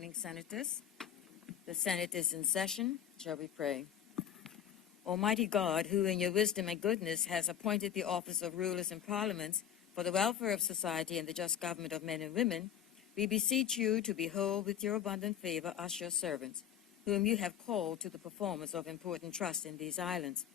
morning, Senators. The Senate is in session. Shall we pray? Almighty God, who in your wisdom and goodness has appointed the office of rulers and parliaments for the welfare of society and the just government of men and women, we beseech you to behold with your abundant favor us, your servants, whom you have called to the performance of important trust in these islands.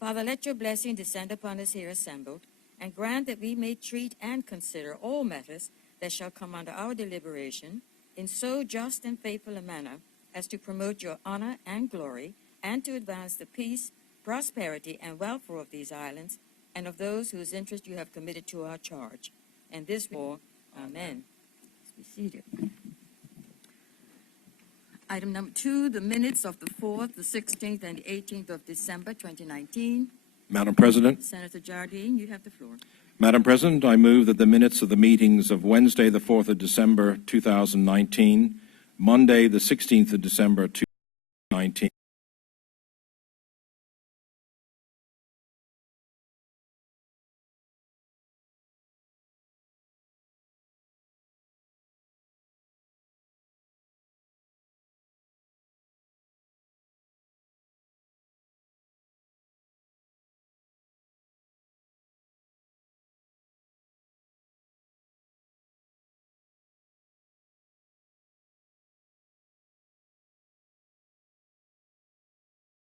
Father, let your blessing descend upon us here assembled, and grant that we may treat and consider all matters that shall come under our deliberation in so just and faithful a manner as to promote your honor and glory, and to advance the peace, prosperity, and welfare of these islands, and of those whose interest you have committed to our charge. And this war, amen. Let's be seated. Item number 2, the minutes of the 4th, the 16th, and the 18th of December, 2019. Madam President. Senator Jardine, you have the floor. Madam President, I move that the minutes of the meetings of Wednesday, the 4th of December, 2019, Monday, the 16th of December, 2019,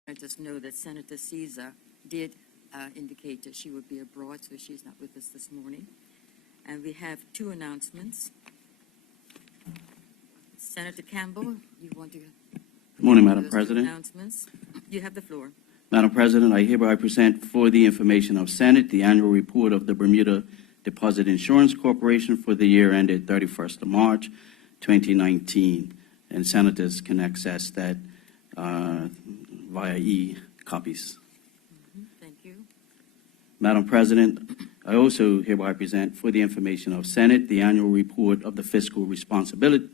I just know that Senator Caesar did indicate that she would be abroad, so she's not with us this morning. And we have 2 announcements. Senator Campbell, you want to... Good morning, Madam President. Announcements. You have the floor. Madam President, I hereby present for the information of Senate the annual report of the Bermuda Deposit Insurance Corporation for the year ended 31st of March, 2019. And senators can access that via e-copies. Thank you. Madam President, I also hereby present for the information of Senate the annual report of the Fiscal Responsibility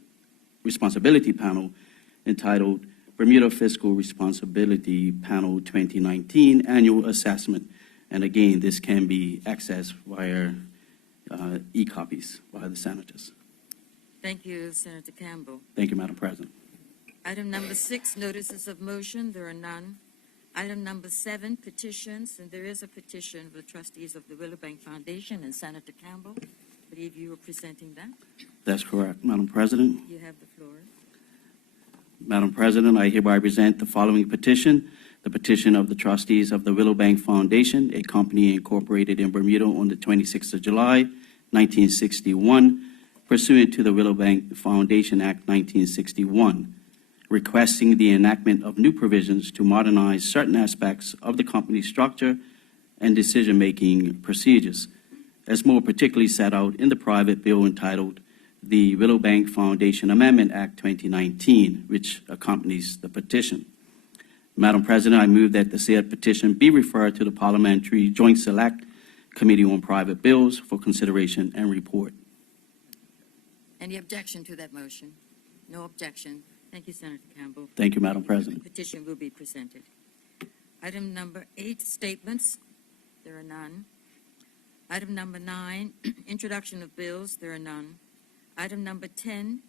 Panel entitled Bermuda Fiscal Responsibility Panel 2019 Annual Assessment. And again, this can be accessed via e-copies by the senators. Thank you, Senator Campbell. Thank you, Madam President. Item number 6, notices of motion. There are none. Item number 7, petitions, and there is a petition of the trustees of the Willowbank Foundation and Senator Campbell. I believe you are presenting that. That's correct, Madam President. You have the floor. Madam President, I hereby present the following petition. The petition of the trustees of the Willowbank Foundation, a company incorporated in Bermuda on the 26th of July, 1961, pursuant to the Willowbank Foundation Act 1961. Requesting the enactment of new provisions to modernize certain aspects of the company's structure and decision-making procedures, as more particularly set out in the private bill entitled the Willowbank Foundation Amendment Act 2019, which accompanies the petition. Madam President, I move that the said petition be referred to the Parliamentary Joint Select Committee on Private Bills for consideration and report. Any objection to that motion? No objection. Thank you, Senator Campbell. Thank you, Madam President. The petition will be presented. Item number 8, statements. There are none. Item number 9, introduction of bills. There are none. Item number 10,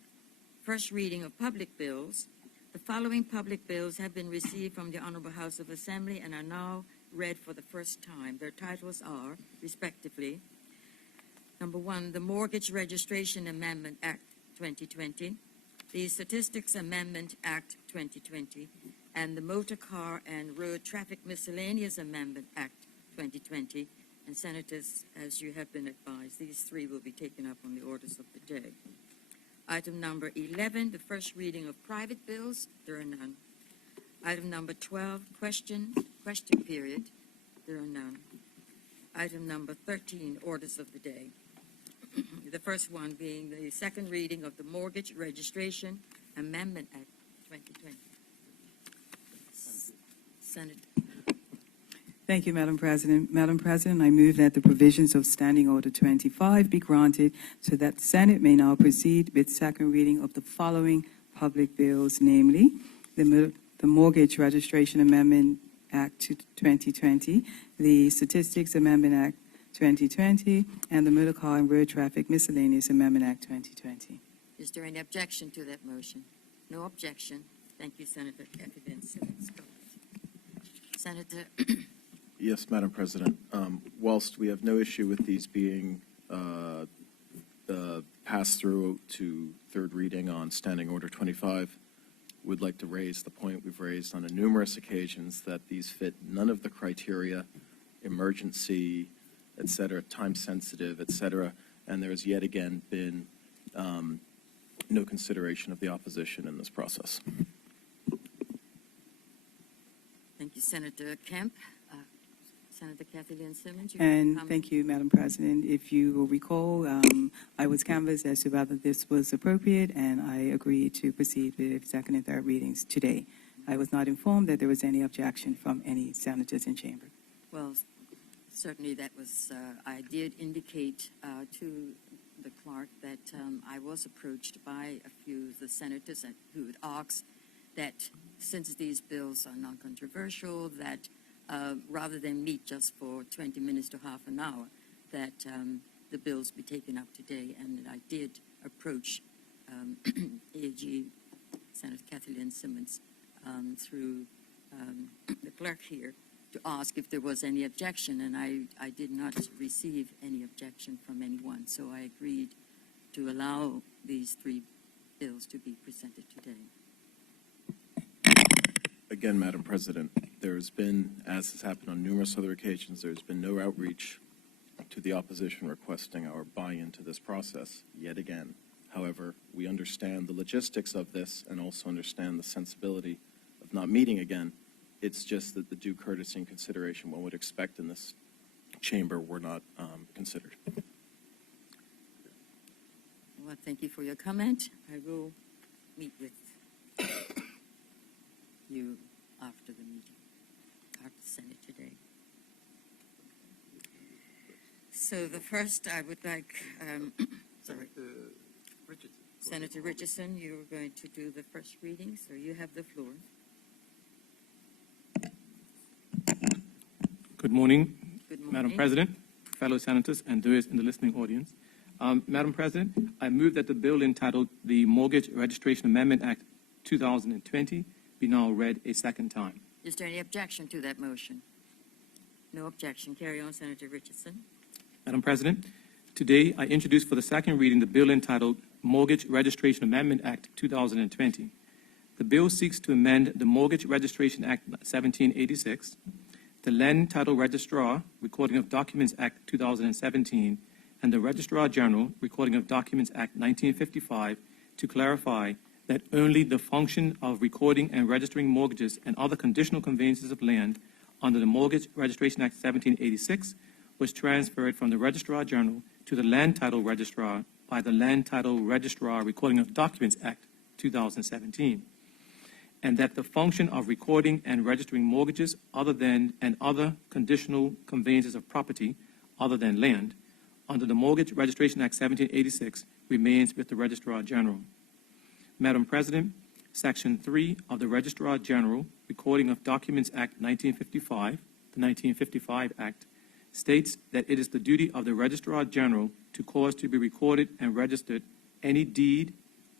first reading of public bills. The following public bills have been received from the Honorable House of Assembly and are now read for the first time. Their titles are, respectively, number 1, the Mortgage Registration Amendment Act 2020, the Statistics Amendment Act 2020, and the Motor Car and Road Traffic Miscellaneous Amendment Act 2020. And Senators, as you have been advised, these 3 will be taken up on the orders of the day. Item number 11, the first reading of private bills. There are none. Item number 12, question period. There are none. Item number 13, orders of the day. The first one being the second reading of the Mortgage Registration Amendment Act 2020. Senator. Thank you, Madam President. Madam President, I move that the provisions of Standing Order 25 be granted so that the Senate may now proceed with second reading of the following public bills, namely the Mortgage Registration Amendment Act 2020, the Statistics Amendment Act 2020, and the Motor Car and Road Traffic Miscellaneous Amendment Act 2020. Is there any objection to that motion? No objection. Thank you, Senator Kathy Van Simmons. Senator, Yes, Madam President. Whilst we have no issue with these being passed through to third reading on Standing Order 25, would like to raise the point we've raised on numerous occasions that these fit none of the criteria, emergency, et cetera, time sensitive, et cetera, and there has yet again been no consideration of the opposition in this process. thank you, Senator Kemp. Senator Kathy Van Simmons. And thank you, Madam President. If you will recall, I was canvassed as to whether this was appropriate, and I agreed to proceed with second and third readings today. I was not informed that there was any objection from any senators in chamber. Well, certainly that was, I did indicate to the clerk that I was approached by a few of the senators who had asked that since these bills are non-controversial, that rather than meet just for 20 minutes to half an hour, that the bills be taken up today. And I did approach AG Senator Kathleen Simmons through the clerk here to ask if there was any objection, and I did not receive any objection from anyone. So I agreed to allow these three bills to be presented today. Again, Madam President, there has been, as has happened on numerous other occasions, there's been no outreach to the opposition requesting our buy-in to this process yet again. However, we understand the logistics of this and also understand the sensibility of not meeting again. It's just that the due courtesy and consideration one would expect in this chamber were not considered. Well, thank you for your comment. I will meet with you after the meeting, after the Senate today. So the first, I would like, Senator Richardson, you're going to do the first reading, so you have the floor. Good morning, Good morning. Madam President, fellow senators, and those in the listening audience. Madam President, I move that the bill entitled the Mortgage Registration Amendment Act 2020 be now read a second time. Is there any objection to that motion? No objection. Carry on, Senator Richardson. Madam President, today I introduce for the second reading the bill entitled Mortgage Registration Amendment Act 2020. The bill seeks to amend the Mortgage Registration Act 1786, the Land Title Registrar Recording of Documents Act 2017, and the Registrar General Recording of Documents Act 1955 to clarify that only the function of recording and registering mortgages and other conditional conveyances of land under the Mortgage Registration Act 1786 was transferred from the Registrar General to the Land Title Registrar by the Land Title Registrar Recording of Documents Act 2017, and that the function of recording and registering mortgages other than and other conditional conveyances of property other than land under the Mortgage Registration Act 1786 remains with the Registrar General. Madam President, Section 3 of the Registrar General Recording of Documents Act 1955, the 1955 Act, states that it is the duty of the Registrar General to cause to be recorded and registered any deed,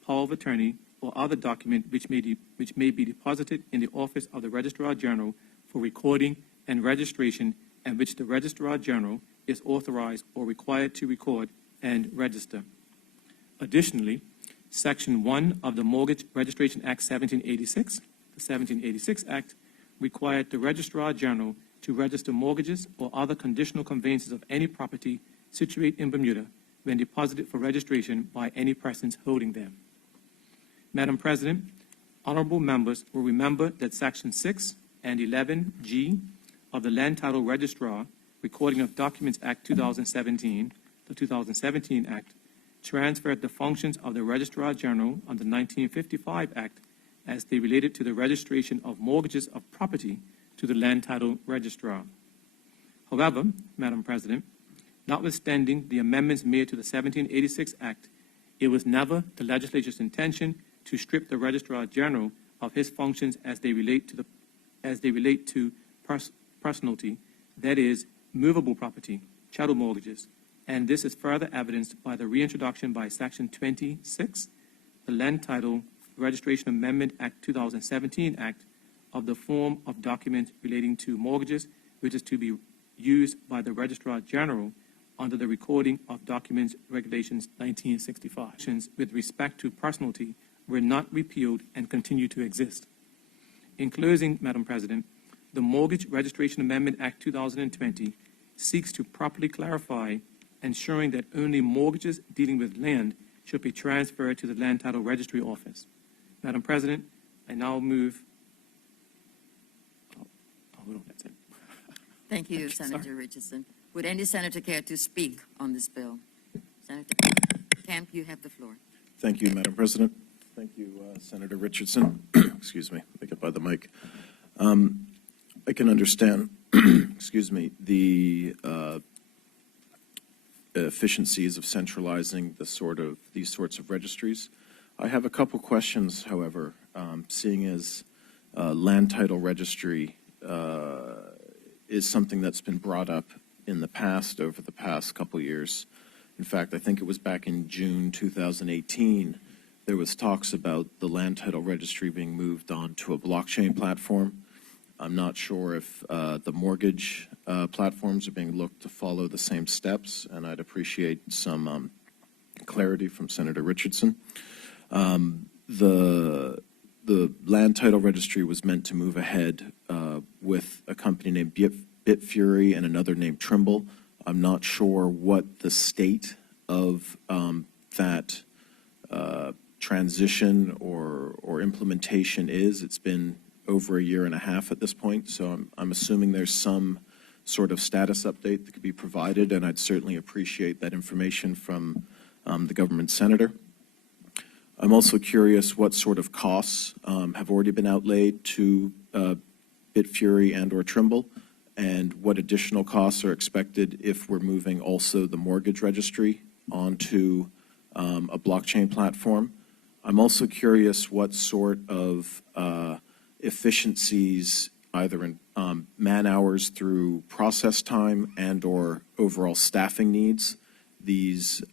power of attorney, or other document which may be deposited in the office of the Registrar General for recording and registration, and which the Registrar General is authorized or required to record and register. Additionally, Section 1 of the Mortgage Registration Act 1786, the 1786 Act, required the Registrar General to register mortgages or other conditional conveyances of any property situated in Bermuda when deposited for registration by any persons holding them. Madam President, honorable members will remember that Section 6 and 11G of the Land Title Registrar Recording of Documents Act 2017, the 2017 Act, transferred the functions of the Registrar General under the 1955 Act as they related to the registration of mortgages of property to the Land Title Registrar. However, Madam President, notwithstanding the amendments made to the 1786 Act, it was never the legislature's intention to strip the Registrar General of his functions as they relate to personality, that is, movable property, chattel mortgages, and this is further evidenced by the reintroduction by Section 26 the Land Title Registration Amendment Act 2017 Act of the form of document relating to mortgages, which is to be used by the Registrar General under the Recording of Documents Regulations 1965. With respect to personality were not repealed and continue to exist. In closing, Madam President, the Mortgage Registration Amendment Act 2020 seeks to properly clarify, ensuring that only mortgages dealing with land should be transferred to the Land Title Registry Office. Madam President, I now move. That's it. Thank you, Senator Richardson. Would any senator care to speak on this bill? Senator Camp, you have the floor. Thank you, Madam President. Thank you, Senator Richardson. Excuse me, let me get by the mic. I can understand, excuse me, the efficiencies of centralizing these sorts of registries. I have a couple questions, however, seeing as land title registry is something that's been brought up in the past, over the past couple years. In fact, I think it was back in June 2018, there was talks about the land title registry being moved on to a blockchain platform. I'm not sure if the mortgage platforms are being looked to follow the same steps, and I'd appreciate some clarity from Senator Richardson. The land title registry was meant to move ahead with a company named Bitfury and another named Trimble. I'm not sure what the state of that transition or implementation is. It's been over a year and a half at this point, so I'm assuming there's some sort of status update that could be provided, and I'd certainly appreciate that information from the government senator. I'm also curious what sort of costs have already been outlaid to Bitfury and or Trimble, and what additional costs are expected if we're moving also the mortgage registry onto a blockchain platform. I'm also curious what sort of efficiencies, either in man hours through process time and or overall staffing needs, these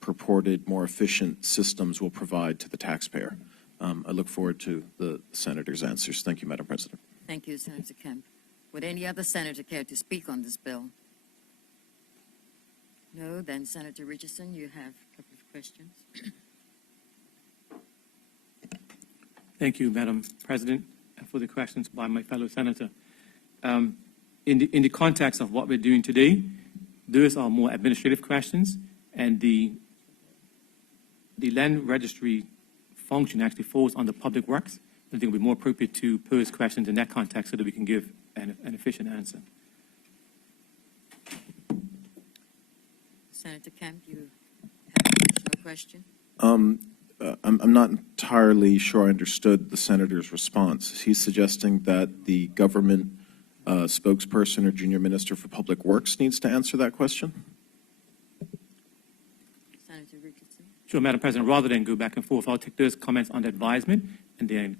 purported more efficient systems will provide to the taxpayer. I look forward to the senator's answers. Thank you, Madam President. Thank you, Senator Kemp. Would any other senator care to speak on this bill? No, then Senator Richardson, you have a couple of questions. Thank you, Madam President, and for the questions by my fellow senator. In the context of what we're doing today, those are more administrative questions, and the land registry function actually falls under public works. I think it would be more appropriate to pose questions in that context so that we can give an efficient answer. Senator Kemp, you have an additional question? I'm not entirely sure I understood the senator's response. He's suggesting that the government spokesperson or junior minister for public works needs to answer that question? Senator Richardson. Sure, Madam President, rather than go back and forth, I'll take those comments under advisement and then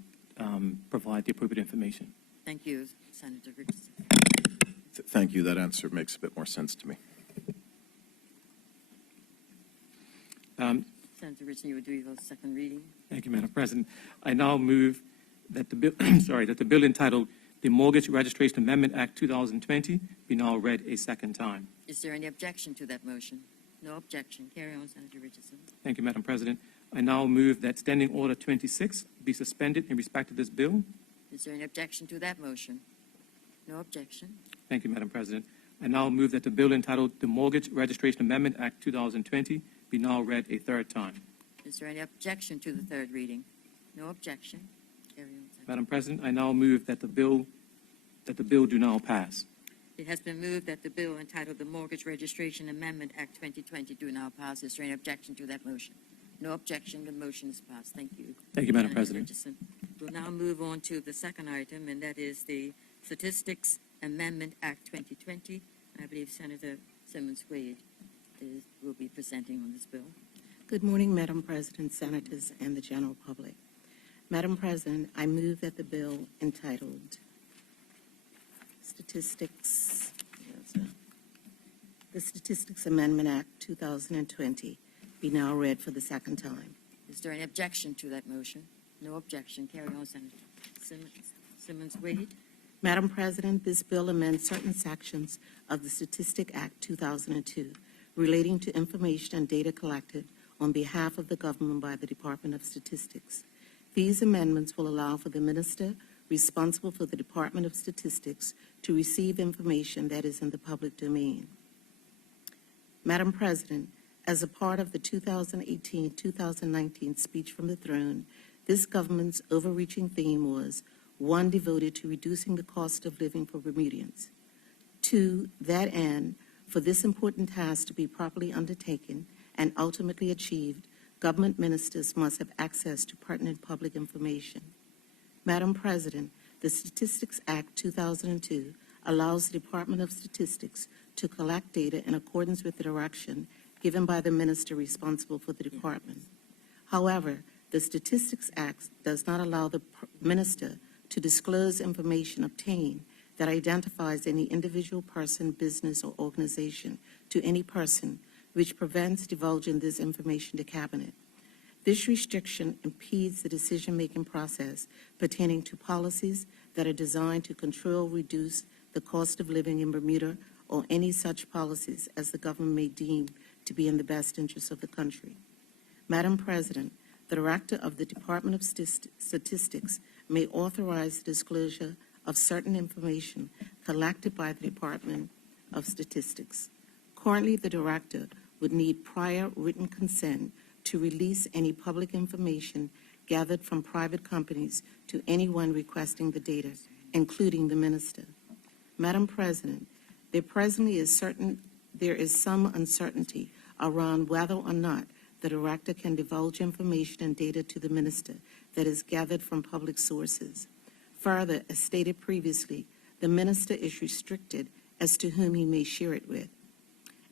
provide the appropriate information. Thank you, Senator Richardson. Thank you. That answer makes a bit more sense to me. Senator Richardson, you will do your second reading. Thank you, Madam President. I now move that the bill, that the bill entitled the Mortgage Registration Amendment Act 2020 be now read a second time. Is there any objection to that motion? No objection. Carry on, Senator Richardson. Thank you, Madam President. I now move that Standing Order 26 be suspended in respect to this bill. Is there any objection to that motion? No objection. Thank you, Madam President. I now move that the bill entitled the Mortgage Registration Amendment Act 2020 be now read a third time. Is there any objection to the third reading? No objection. Carry on, Senator. Madam President, I now move that the bill do now pass. It has been moved that the bill entitled the Mortgage Registration Amendment Act 2020 do now pass. Is there any objection to that motion? No objection. The motion is passed. Thank you. Thank you, Madam Senator President. Richardson. We'll now move on to the second item, and that is the Statistics Amendment Act 2020. I believe Senator Simmons Wade will be presenting on this bill. Good morning, Madam President, Senators, and the general public. Madam President, I move that the bill entitled the Statistics Amendment Act 2020 be now read for the second time. Is there any objection to that motion? No objection. Carry on, Senator Simmons-Wade. Madam President, this bill amends certain sections of the Statistic Act 2002 relating to information and data collected on behalf of the government by the Department of Statistics. These amendments will allow for the minister responsible for the Department of Statistics to receive information that is in the public domain. Madam President, as a part of the 2018-2019 speech from the throne, this government's overreaching theme was, 1, devoted to reducing the cost of living for Bermudians. 2, that end, for this important task to be properly undertaken and ultimately achieved, government ministers must have access to pertinent public information. Madam President, the Statistics Act 2002 allows the Department of Statistics to collect data in accordance with the direction given by the minister responsible for the department. However, the Statistics Act does not allow the minister to disclose information obtained that identifies any individual person, business, or organization to any person, which prevents divulging this information to Cabinet. This restriction impedes the decision-making process pertaining to policies that are designed to control, reduce the cost of living in Bermuda, or any such policies as the government may deem to be in the best interest of the country. Madam President, the Director of the Department of Statistics may authorize the disclosure of certain information collected by the Department of Statistics. Currently, the Director would need prior written consent to release any public information gathered from private companies to anyone requesting the data, including the minister. Madam President, there is some uncertainty around whether or not the Director can divulge information and data to the minister that is gathered from public sources. Further, as stated previously, the minister is restricted as to whom he may share it with.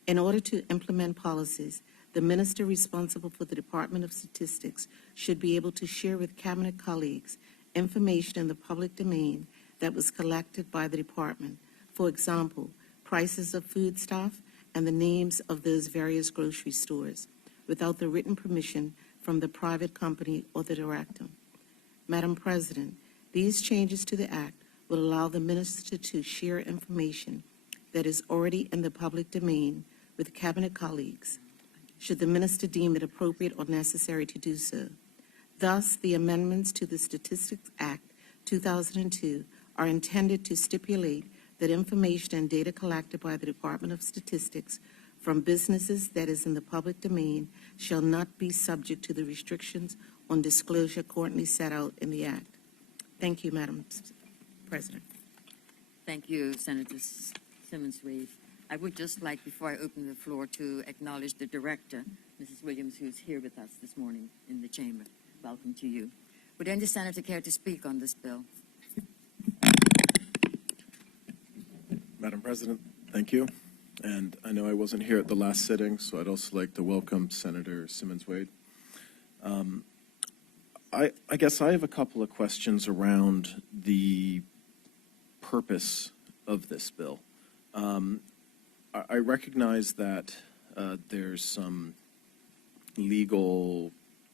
In order to implement policies, the minister responsible for the Department of Statistics should be able to share with Cabinet colleagues information in the public domain that was collected by the department. For example, prices of foodstuff and the names of those various grocery stores, without the written permission from the private company or the director. Madam President, these changes to the Act will allow the minister to share information that is already in the public domain with Cabinet colleagues, should the minister deem it appropriate or necessary to do so. Thus, the amendments to the Statistics Act 2002 are intended to stipulate that information and data collected by the Department of Statistics from businesses that is in the public domain shall not be subject to the restrictions on disclosure currently set out in the Act. Thank you, Madam President. Thank you, Senator Simmons-Wade. I would just like, before I open the floor, to acknowledge the Director, Mrs. Williams, who's here with us this morning in the chamber. Welcome to you. Would any senator care to speak on this bill? Madam President, thank you. And I know I wasn't here at the last sitting, so I'd also like to welcome Senator Simmons-Wade. I guess I have a couple of questions around the purpose of this bill. I recognize that there's some legal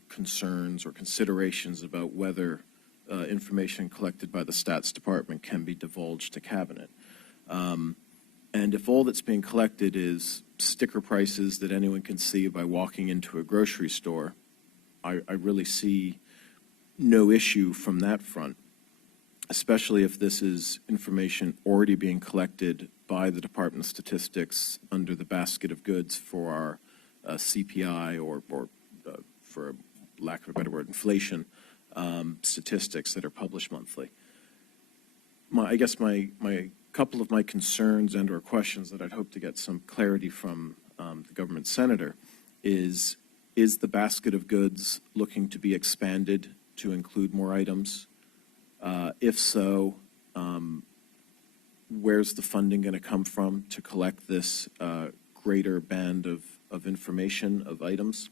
concerns or considerations about whether information collected by the Stats Department can be divulged to Cabinet. And if all that's being collected is sticker prices that anyone can see by walking into a grocery store, I really see no issue from that front, especially if this is information already being collected by the Department of Statistics under the basket of goods for our CPI or for lack of a better word, inflation statistics that are published monthly. I guess my couple of my concerns and or questions that I'd hope to get some clarity from the government senator is the basket of goods looking to be expanded to include more items? If so, where's the funding going to come from to collect this greater band of information, of items?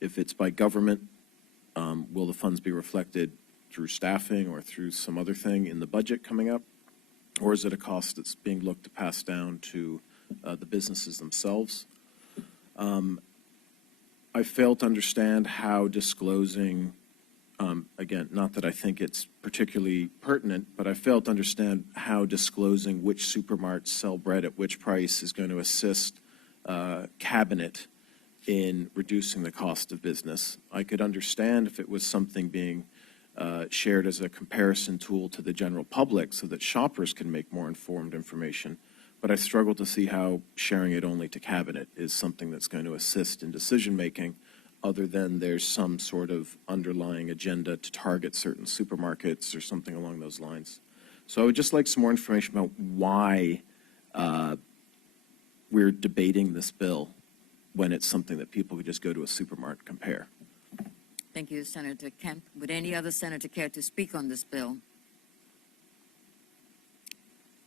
If it's by government, will the funds be reflected through staffing or through some other thing in the budget coming up? Or is it a cost that's being looked to pass down to the businesses themselves? I fail to understand how disclosing, again, not that I think it's particularly pertinent, but I fail to understand how disclosing which supermarkets sell bread at which price is going to assist Cabinet in reducing the cost of business. I could understand if it was something being shared as a comparison tool to the general public so that shoppers can make more informed information. But I struggle to see how sharing it only to Cabinet is something that's going to assist in decision-making, other than there's some sort of underlying agenda to target certain supermarkets or something along those lines. So I would just like some more information about why we're debating this bill when it's something that people could just go to a supermarket and compare. Thank you, Senator Kemp. Would any other senator care to speak on this bill?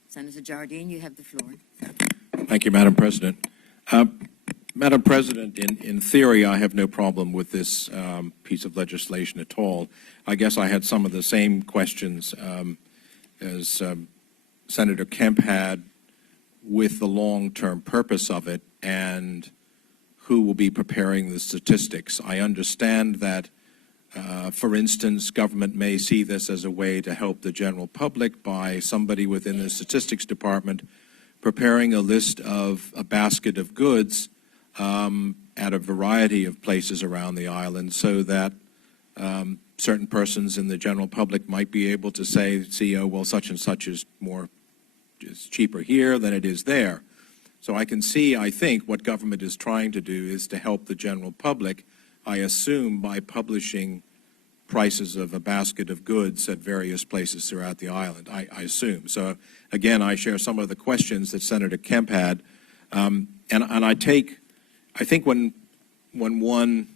Senator Jardine, you have the floor. Thank you, Madam President. Madam President, in theory, I have no problem with this piece of legislation at all. I guess I had some of the same questions as Senator Kemp had with the long-term purpose of it and who will be preparing the statistics. I understand that, for instance, government may see this as a way to help the general public by somebody within the statistics department preparing a list of a basket of goods at a variety of places around the island so that certain persons in the general public might be able to say, see, oh, well, such and such is cheaper here than it is there. So I can see, I think, what government is trying to do is to help the general public, I assume, by publishing prices of a basket of goods at various places throughout the island, I assume. So, again, I share some of the questions that Senator Kemp had. And I think when one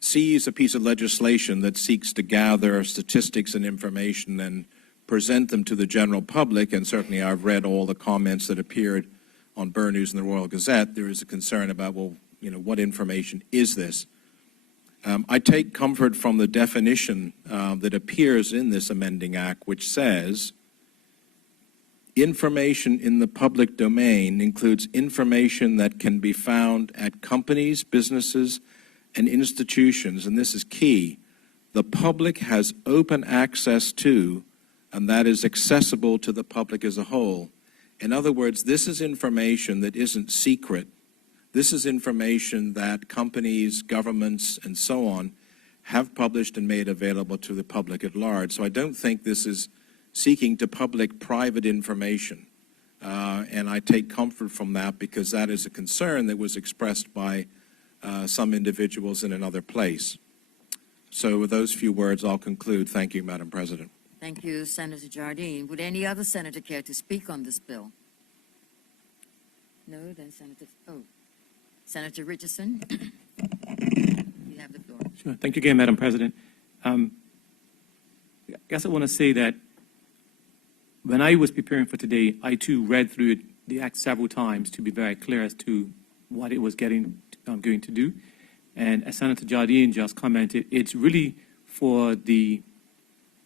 sees a piece of legislation that seeks to gather statistics and information and present them to the general public, and certainly I've read all the comments that appeared on Burr News and the Royal Gazette, there is a concern about, well, what information is this? I take comfort from the definition that appears in this amending act, which says, information in the public domain includes information that can be found at companies, businesses, and institutions, and this is key, the public has open access to, and that is accessible to the public as a whole. In other words, this is information that isn't secret. This is information that companies, governments, and so on have published and made available to the public at large. So I don't think this is seeking to public private information. And I take comfort from that because that is a concern that was expressed by some individuals in another place. So with those few words, I'll conclude. Thank you, Madam President. Thank you, Senator Jardine. Would any other senator care to speak on this bill? No, then Senator Richardson, you have the floor. Sure. Thank you again, Madam President. I guess I want to say that when I was preparing for today, I too read through the act several times to be very clear as to what it was going to do. And as Senator Jardine just commented, it's really for the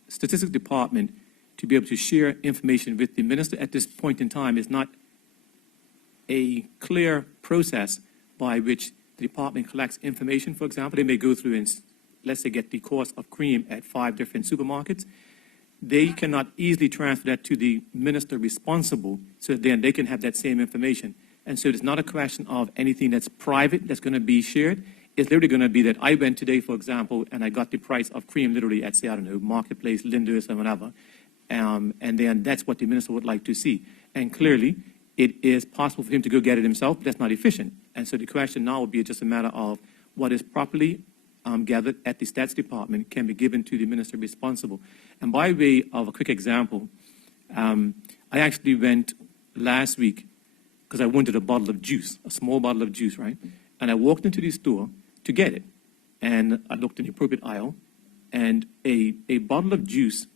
Statistics Department to be able to share information with the minister at this point in time. Is not a clear process by which the department collects information. For example, they may go through and, let's say, get the cost of cream at 5 different supermarkets. They cannot easily transfer that to the minister responsible so that then they can have that same information. And so it's not a question of anything that's private that's going to be shared. It's literally going to be that I went today, for example, and I got the price of cream literally at, say, I don't know, Marketplace, Linda's, or whatever. And then that's what the minister would like to see. And clearly, it is possible for him to go get it himself, but that's not efficient. And so the question now would be just a matter of what is properly gathered at the Stats Department can be given to the minister responsible. And by way of a quick example, I actually went last week because I wanted a bottle of juice, a small bottle of juice, right? And I walked into the store to get it. And I looked in the appropriate aisle, and a bottle of juice,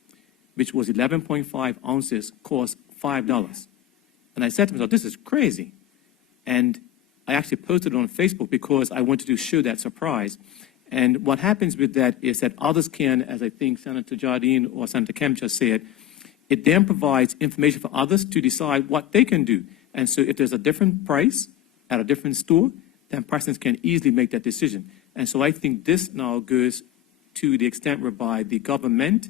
which was 11.5 ounces, cost $5. And I said to myself, this is crazy. And I actually posted it on Facebook because I wanted to show that surprise. And what happens with that is that others can, as I think Senator Jardine or Senator Kemp just said, it then provides information for others to decide what they can do. And so if there's a different price at a different store, then persons can easily make that decision. And so I think this now goes to the extent whereby the government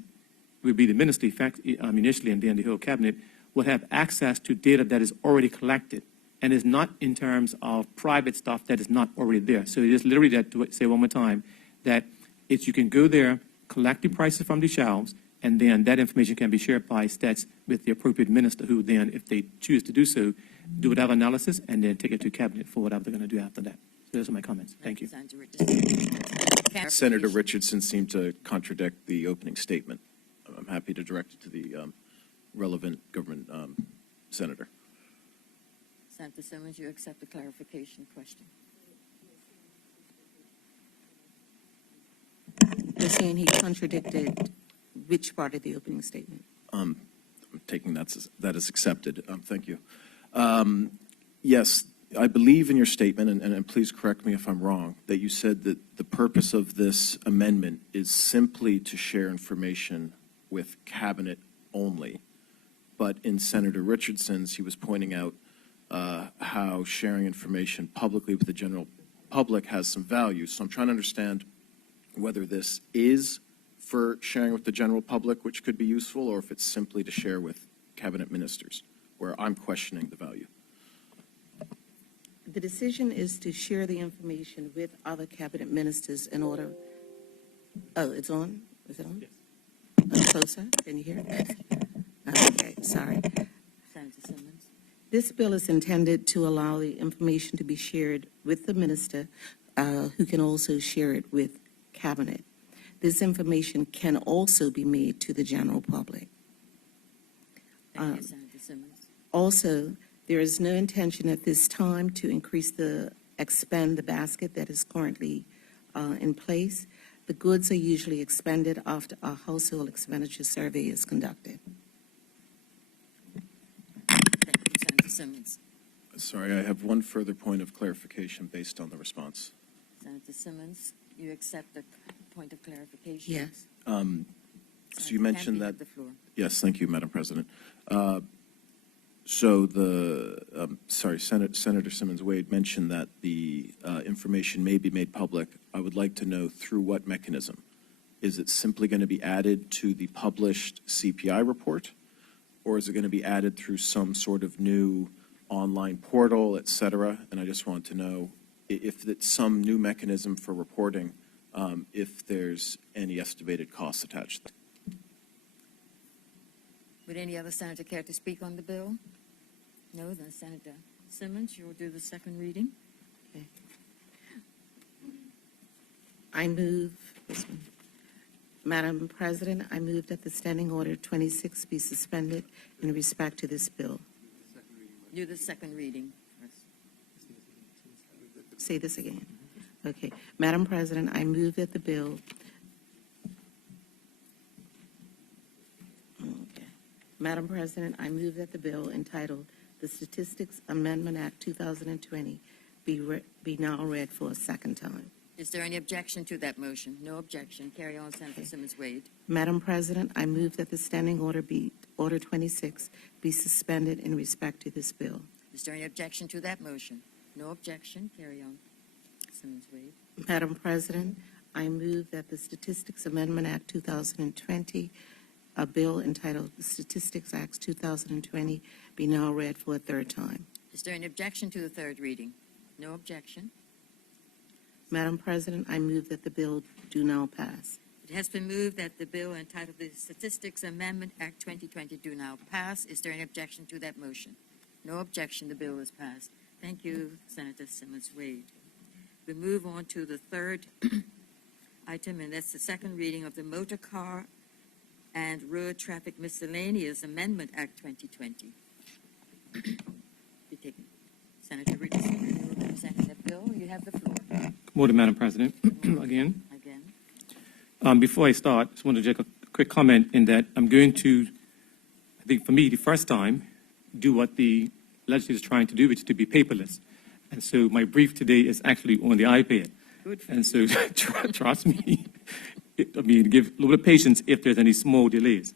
will be the ministry, initially, and then the whole cabinet will have access to data that is already collected and is not in terms of private stuff that is not already there. So it is literally that, to say one more time, that it's you can go there, collect the prices from the shelves, and then that information can be shared by stats with the appropriate minister, who then, if they choose to do so, do whatever analysis and then take it to cabinet for whatever they're going to do after that. So those are my comments. Thank you. Senator Richardson seemed to contradict the opening statement. I'm happy to direct it to the relevant government senator. Senator Simmons, you accept the clarification question? You're saying he contradicted which part of the opening statement? I'm taking that as accepted. Thank you. Yes, I believe in your statement, and please correct me if I'm wrong, that you said that the purpose of this amendment is simply to share information with cabinet only. But in Senator Richardson's, he was pointing out how sharing information publicly with the general public has some value. So I'm trying to understand whether this is for sharing with the general public, which could be useful, or if it's simply to share with cabinet ministers, where I'm questioning the value. The decision is to share the information with other cabinet ministers in order. Oh, it's on? Is it on? Yes. Closer? Can you hear it? Okay, sorry. Senator Simmons. This bill is intended to allow the information to be shared with the minister, who can also share it with cabinet. This information can also be made to the general public. Thank you, Senator Simmons. Also, there is no intention at this time to expand the basket that is currently in place. The goods are usually expended after a household expenditure survey is conducted. Thank you, Senator Simmons. Sorry, I have one further point of clarification based on the response. Senator Simmons, you accept the point of clarification? Yes. So you mentioned Campbell, you that. have the floor. Yes, thank you, Madam President. So Senator Simmons-Wade mentioned that the information may be made public. I would like to know through what mechanism. Is it simply going to be added to the published CPI report, or is it going to be added through some sort of new online portal, et cetera? And I just want to know if it's some new mechanism for reporting, if there's any estimated costs attached. Would any other senator care to speak on the bill? No, then Senator Simmons, you will do the second reading. Okay. I move, Madam President, I move that the Standing Order 26 be suspended in respect to this bill. Do the second reading first. Say this again. Okay. Madam President, I move that the bill. Okay. Madam President, I move that the bill entitled the Statistics Amendment Act 2020 be now read for a second time. Is there any objection to that motion? No objection. Carry on, Senator Simmons-Wade. Madam President, I move that the Standing Order Order 26 be suspended in respect to this bill. Is there any objection to that motion? No objection. Carry on, Simmons-Wade. Madam President, I move that the Statistics Amendment Act 2020, a bill entitled the Statistics Act 2020, be now read for a third time. Is there any objection to the third reading? No objection. Madam President, I move that the bill do now pass. It has been moved that the bill entitled the Statistics Amendment Act 2020 do now pass. Is there any objection to that motion? No objection. The bill is passed. Thank you, Senator Simmons-Wade. We move on to the third item, and that's the second reading of the Motor Car and Road Traffic Miscellaneous Amendment Act 2020. Be taken. Senator Richardson, you will present that bill. You have the floor. Good morning, Madam President. Again. Again. Before I start, I just want to make a quick comment in that I'm going to, I think for me, the first time, do what the legislature is trying to do, which is to be paperless. And so my brief today is actually on the iPad. Good for And so trust me, give a little bit of patience if there's any small delays.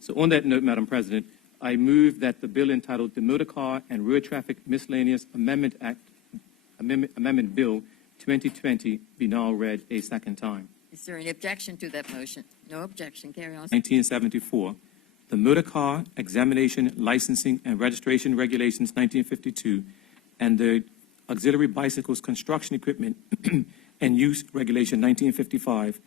So on that note, Madam President, I move that the bill entitled the Motor Car and Road Traffic Miscellaneous Amendment Act Amendment Bill 2020 be now read a second time. Is there any objection to that motion? No objection. Carry on. 1974, the Motor Car Examination, Licensing, and Registration Regulations 1952, and the Auxiliary Bicycles Construction Equipment and Use Regulation 1955,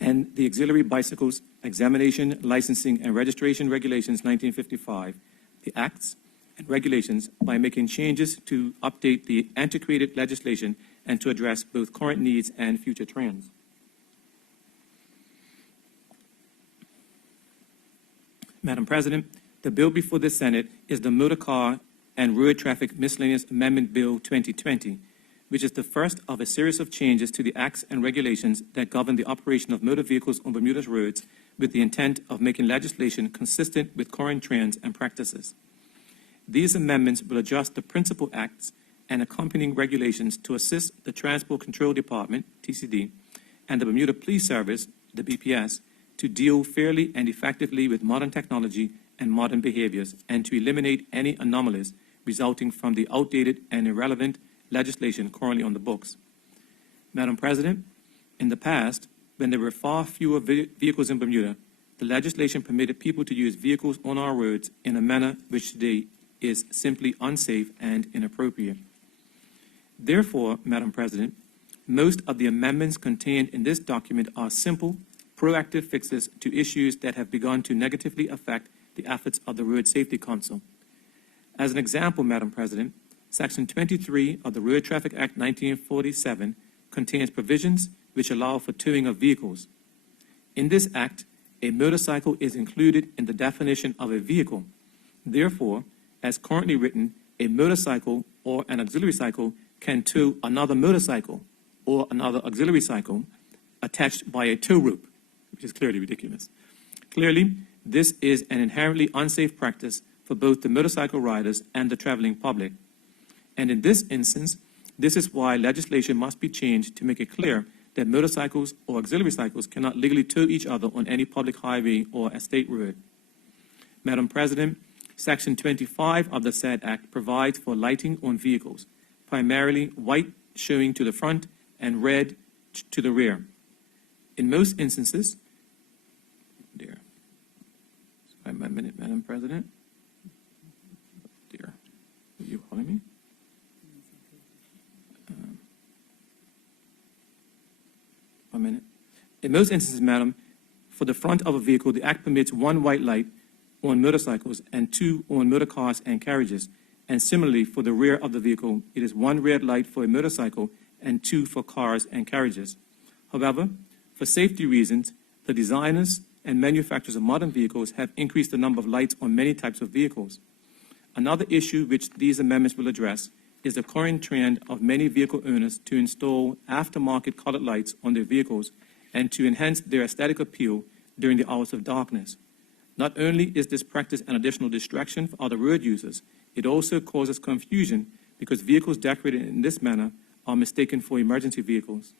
and the Auxiliary Bicycles Examination, Licensing, and Registration Regulations 1955, the acts and regulations by making changes to update the antiquated legislation and to address both current needs and future trends. Madam President, the bill before the Senate is the Motor Car and Road Traffic Miscellaneous Amendment Bill 2020, which is the first of a series of changes to the acts and regulations that govern the operation of motor vehicles on Bermuda's roads with the intent of making legislation consistent with current trends and practices. These amendments will adjust the principal acts and accompanying regulations to assist the Transport Control Department, TCD, and the Bermuda Police Service, the BPS, to deal fairly and effectively with modern technology and modern behaviors, and to eliminate any anomalies resulting from the outdated and irrelevant legislation currently on the books. Madam President, in the past, when there were far fewer vehicles in Bermuda, the legislation permitted people to use vehicles on our roads in a manner which today is simply unsafe and inappropriate. Therefore, Madam President, most of the amendments contained in this document are simple, proactive fixes to issues that have begun to negatively affect the efforts of the Road Safety Council. As an example, Madam President, Section 23 of the Road Traffic Act 1947 contains provisions which allow for towing of vehicles. In this act, a motorcycle is included in the definition of a vehicle. Therefore, as currently written, a motorcycle or an auxiliary cycle can tow another motorcycle or another auxiliary cycle attached by a tow rope, which is clearly ridiculous. Clearly, this is an inherently unsafe practice for both the motorcycle riders and the traveling public. And in this instance, this is why legislation must be changed to make it clear that motorcycles or auxiliary cycles cannot legally tow each other on any public highway or a state road. Madam President, Section 25 of the said Act provides for lighting on vehicles, primarily white showing to the front and red to the rear. In most instances, sorry, my minute, Madam President. Dear, are you calling me? One minute. In most instances, Madam, for the front of a vehicle, the Act permits one white light on motorcycles and two on motor cars and carriages. And similarly, for the rear of the vehicle, it is one red light for a motorcycle and two for cars and carriages. However, for safety reasons, the designers and manufacturers of modern vehicles have increased the number of lights on many types of vehicles. Another issue which these amendments will address is the current trend of many vehicle owners to install aftermarket colored lights on their vehicles and to enhance their aesthetic appeal during the hours of darkness. Not only is this practice an additional distraction for other road users, it also causes confusion because vehicles decorated in this manner are mistaken for emergency vehicles.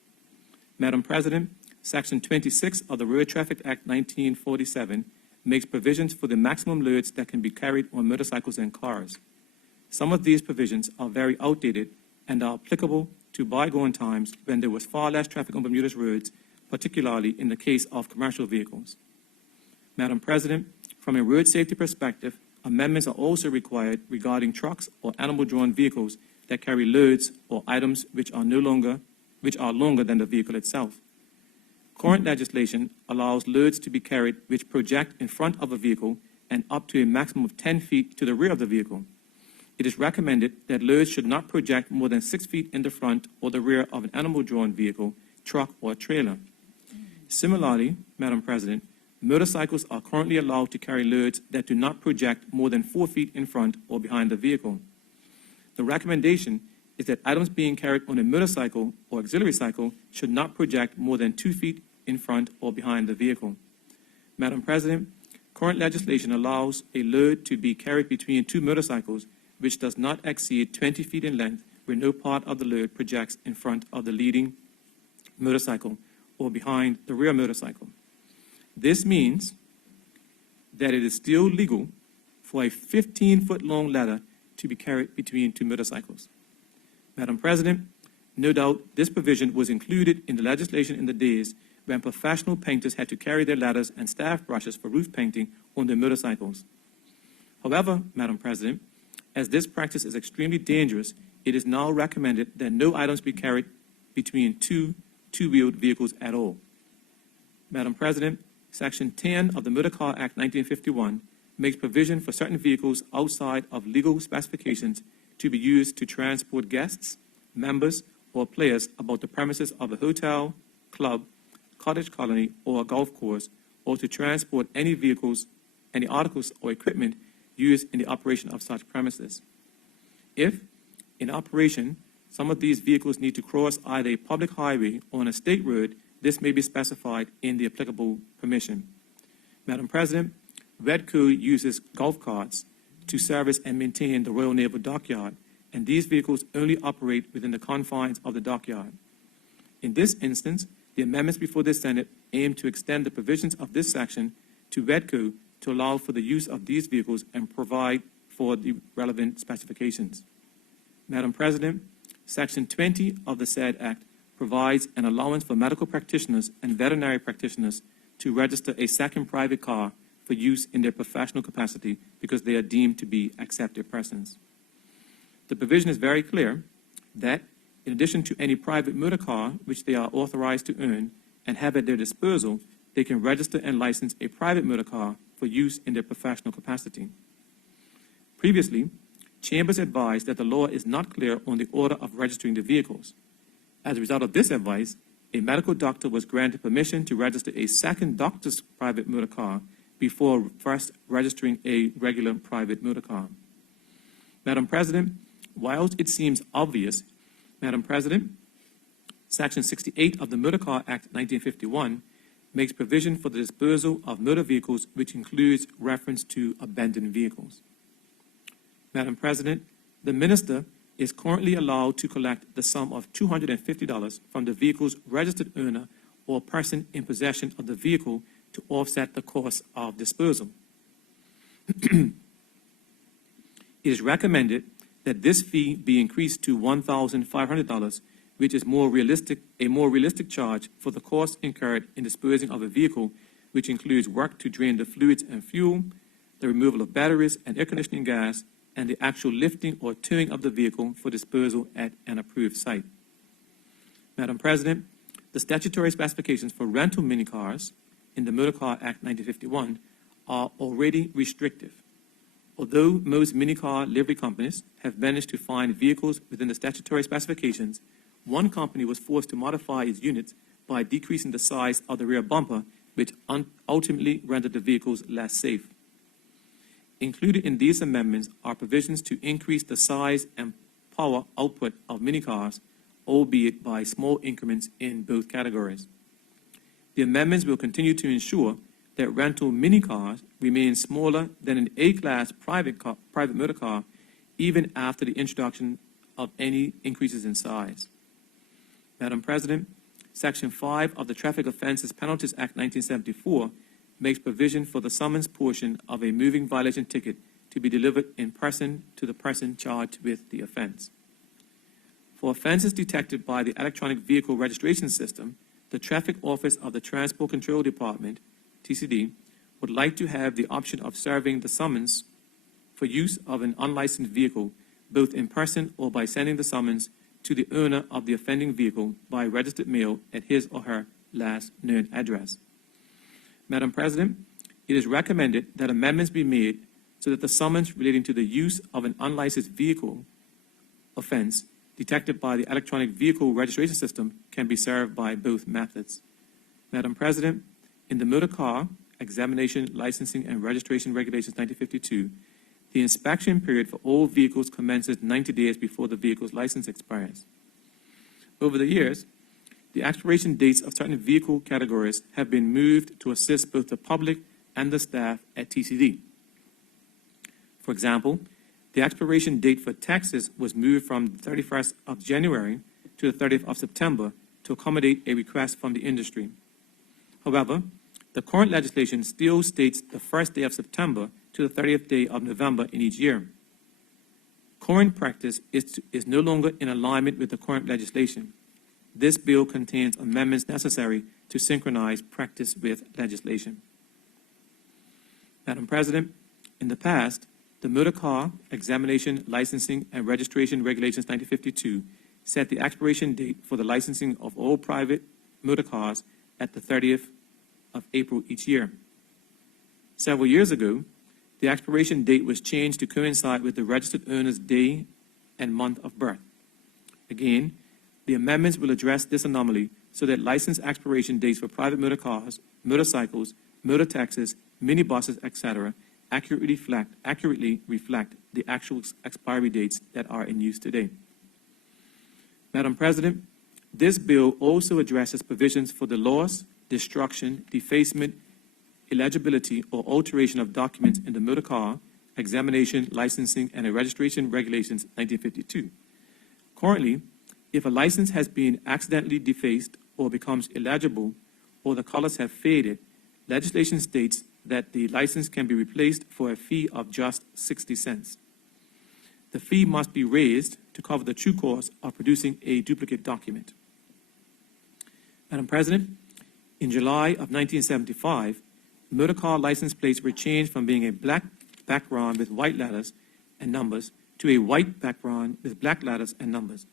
Madam President, Section 26 of the Road Traffic Act 1947 makes provisions for the maximum loads that can be carried on motorcycles and cars. Some of these provisions are very outdated and are applicable to bygone times when there was far less traffic on Bermuda's roads, particularly in the case of commercial vehicles. Madam President, from a road safety perspective, amendments are also required regarding trucks or animal-drawn vehicles that carry loads or items which are longer than the vehicle itself. Current legislation allows loads to be carried which project in front of a vehicle and up to a maximum of 10 feet to the rear of the vehicle. It is recommended that loads should not project more than 6 feet in the front or the rear of an animal-drawn vehicle, truck, or trailer. Similarly, Madam President, motorcycles are currently allowed to carry loads that do not project more than 4 feet in front or behind the vehicle. The recommendation is that items being carried on a motorcycle or auxiliary cycle should not project more than 2 feet in front or behind the vehicle. Madam President, current legislation allows a load to be carried between two motorcycles which does not exceed 20 feet in length where no part of the load projects in front of the leading motorcycle or behind the rear motorcycle. This means that it is still legal for a 15-foot-long ladder to be carried between two motorcycles. Madam President, No doubt, this provision was included in the legislation in the days when professional painters had to carry their ladders and staff brushes for roof painting on their motorcycles. However, Madam President, as this practice is extremely dangerous, it is now recommended that no items be carried between two-wheeled vehicles at all. Madam President, Section 10 of the Motor Car Act 1951 makes provision for certain vehicles outside of legal specifications to be used to transport guests, members, or players about the premises of a hotel, club, cottage colony, or a golf course, or to transport any vehicles, any articles or equipment used in the operation of such premises. If, in operation, some of these vehicles need to cross either a public highway or on a state road, this may be specified in the applicable permission. Madam President, Redco uses golf carts to service and maintain the Royal Naval Dockyard, and these vehicles only operate within the confines of the dockyard. In this instance, the amendments before the Senate aim to extend the provisions of this section to Redco to allow for the use of these vehicles and provide for the relevant specifications. Madam President, Section 20 of the said Act provides an allowance for medical practitioners and veterinary practitioners to register a second private car for use in their professional capacity because they are deemed to be accepted persons. The provision is very clear that, in addition to any private motor car which they are authorized to own and have at their disposal, they can register and license a private motor car for use in their professional capacity. Previously, Chambers advised that the law is not clear on the order of registering the vehicles. As a result of this advice, a medical doctor was granted permission to register a second doctor's private motor car before first registering a regular private motor car. Madam President, whilst it seems obvious, Madam President, Section 68 of the Motor Car Act 1951 makes provision for the disposal of motor vehicles, which includes reference to abandoned vehicles. Madam President, the Minister is currently allowed to collect the sum of $250 from the vehicle's registered owner or person in possession of the vehicle to offset the cost of disposal. It is recommended that this fee be increased to $1,500, which is a more realistic charge for the costs incurred in disposing of a vehicle, which includes work to drain the fluids and fuel, the removal of batteries and air conditioning gas, and the actual lifting or towing of the vehicle for disposal at an approved site. Madam President, the statutory specifications for rental minicars in the Motor Car Act 1951 are already restrictive. Although most minicar livery companies have managed to find vehicles within the statutory specifications, one company was forced to modify its units by decreasing the size of the rear bumper, which ultimately rendered the vehicles less safe. Included in these amendments are provisions to increase the size and power output of minicars, albeit by small increments in both categories. The amendments will continue to ensure that rental minicars remain smaller than an A-class private motor car, even after the introduction of any increases in size. Madam President, Section 5 of the Traffic Offenses Penalties Act 1974 makes provision for the summons portion of a moving violation ticket to be delivered in person to the person charged with the offense. For offenses detected by the Electronic Vehicle Registration System, the Traffic Office of the Transport Control Department, TCD, would like to have the option of serving the summons for use of an unlicensed vehicle, both in person or by sending the summons to the owner of the offending vehicle by registered mail at his or her last known address. Madam President, it is recommended that amendments be made so that the summons relating to the use of an unlicensed vehicle offense detected by the Electronic Vehicle Registration System can be served by both methods. Madam President, in the Motor Car Examination, Licensing, and Registration Regulations 1952, the inspection period for all vehicles commences 90 days before the vehicle's license expires. Over the years, the expiration dates of certain vehicle categories have been moved to assist both the public and the staff at TCD. For example, the expiration date for taxes was moved from the 31st of January to the 30th of September to accommodate a request from the industry. However, the current legislation still states the first day of September to the 30th day of November in each year. Current practice is no longer in alignment with the current legislation. This bill contains amendments necessary to synchronize practice with legislation. Madam President, in the past, the Motor Car Examination, Licensing, and Registration Regulations 1952 set the expiration date for the licensing of all private motor cars at the 30th of April each year. Several years ago, the expiration date was changed to coincide with the registered owner's day and month of birth. Again, the amendments will address this anomaly so that license expiration dates for private motor cars, motorcycles, motor taxis, minibuses, etc., accurately reflect the actual expiry dates that are in use today. Madam President, this bill also addresses provisions for the loss, destruction, defacement, illegibility, or alteration of documents in the Motor Car Examination, Licensing, and Registration Regulations 1952. Currently, if a license has been accidentally defaced or becomes illegible or the colors have faded, legislation states that the license can be replaced for a fee of just 60 cents. The fee must be raised to cover the true cost of producing a duplicate document. Madam President, in July of 1975, motor car license plates were changed from being a black background with white letters and numbers to a white background with black letters and numbers.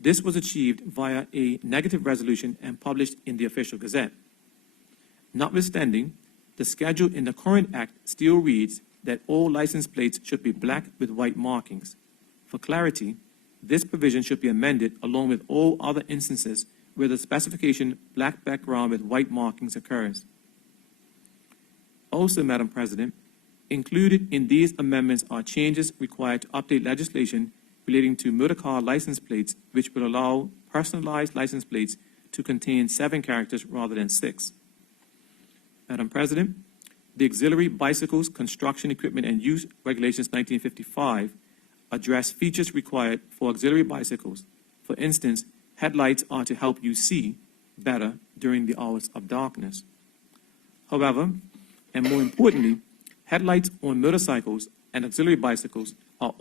This was achieved via a negative resolution and published in the Official Gazette. Notwithstanding, the schedule in the current Act still reads that all license plates should be black with white markings. For clarity, this provision should be amended along with all other instances where the specification black background with white markings occurs. Also, Madam President, included in these amendments are changes required to update legislation relating to motor car license plates, which will allow personalized license plates to contain 7 characters rather than 6. Madam President, the Auxiliary Bicycles, Construction Equipment and Use Regulations 1955 address features required for auxiliary bicycles. For instance, headlights are to help you see better during the hours of darkness. However, and more importantly, headlights on motorcycles and auxiliary bicycles are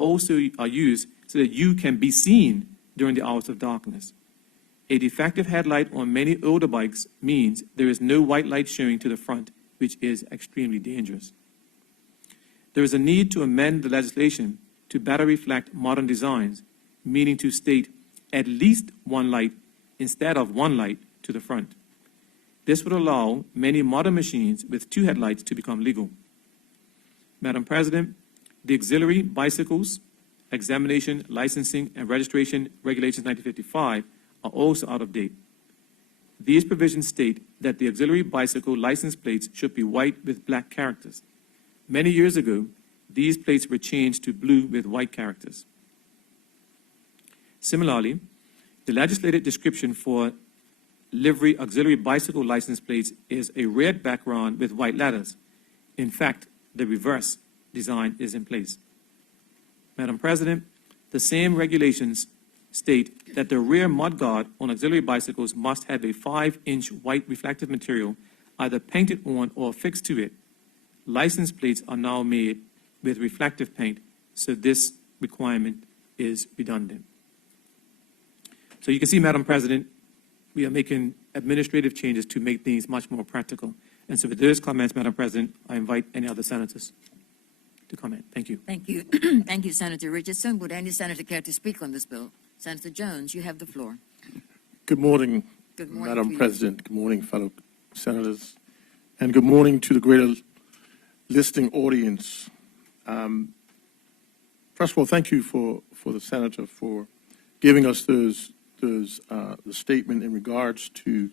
used so that you can be seen during the hours of darkness. A defective headlight on many older bikes means there is no white light showing to the front, which is extremely dangerous. There is a need to amend the legislation to better reflect modern designs, meaning to state at least one light instead of one light to the front. This would allow many modern machines with 2 headlights to become legal. Madam President, the Auxiliary Bicycles Examination, Licensing, and Registration Regulations 1955 are also out of date. These provisions state that the auxiliary bicycle license plates should be white with black characters. Many years ago, these plates were changed to blue with white characters. Similarly, the legislated description for livery auxiliary bicycle license plates is a red background with white letters. In fact, the reverse design is in place. Madam President, the same regulations state that the rear mudguard on auxiliary bicycles must have a 5-inch white reflective material either painted on or affixed to it. License plates are now made with reflective paint, so this requirement is redundant. So you can see, Madam President, we are making administrative changes to make things much more practical. And so with those comments, Madam President, I invite any other senators to comment. Thank you. Thank you. Thank you, Senator Richardson. Would any senator care to speak on this bill? Senator Jones, you have the floor. Good morning, Good morning, Madam to you. President. Good morning, fellow senators. And good morning to the greater listening audience. First of all, thank you for the senator for giving us the statement in regards to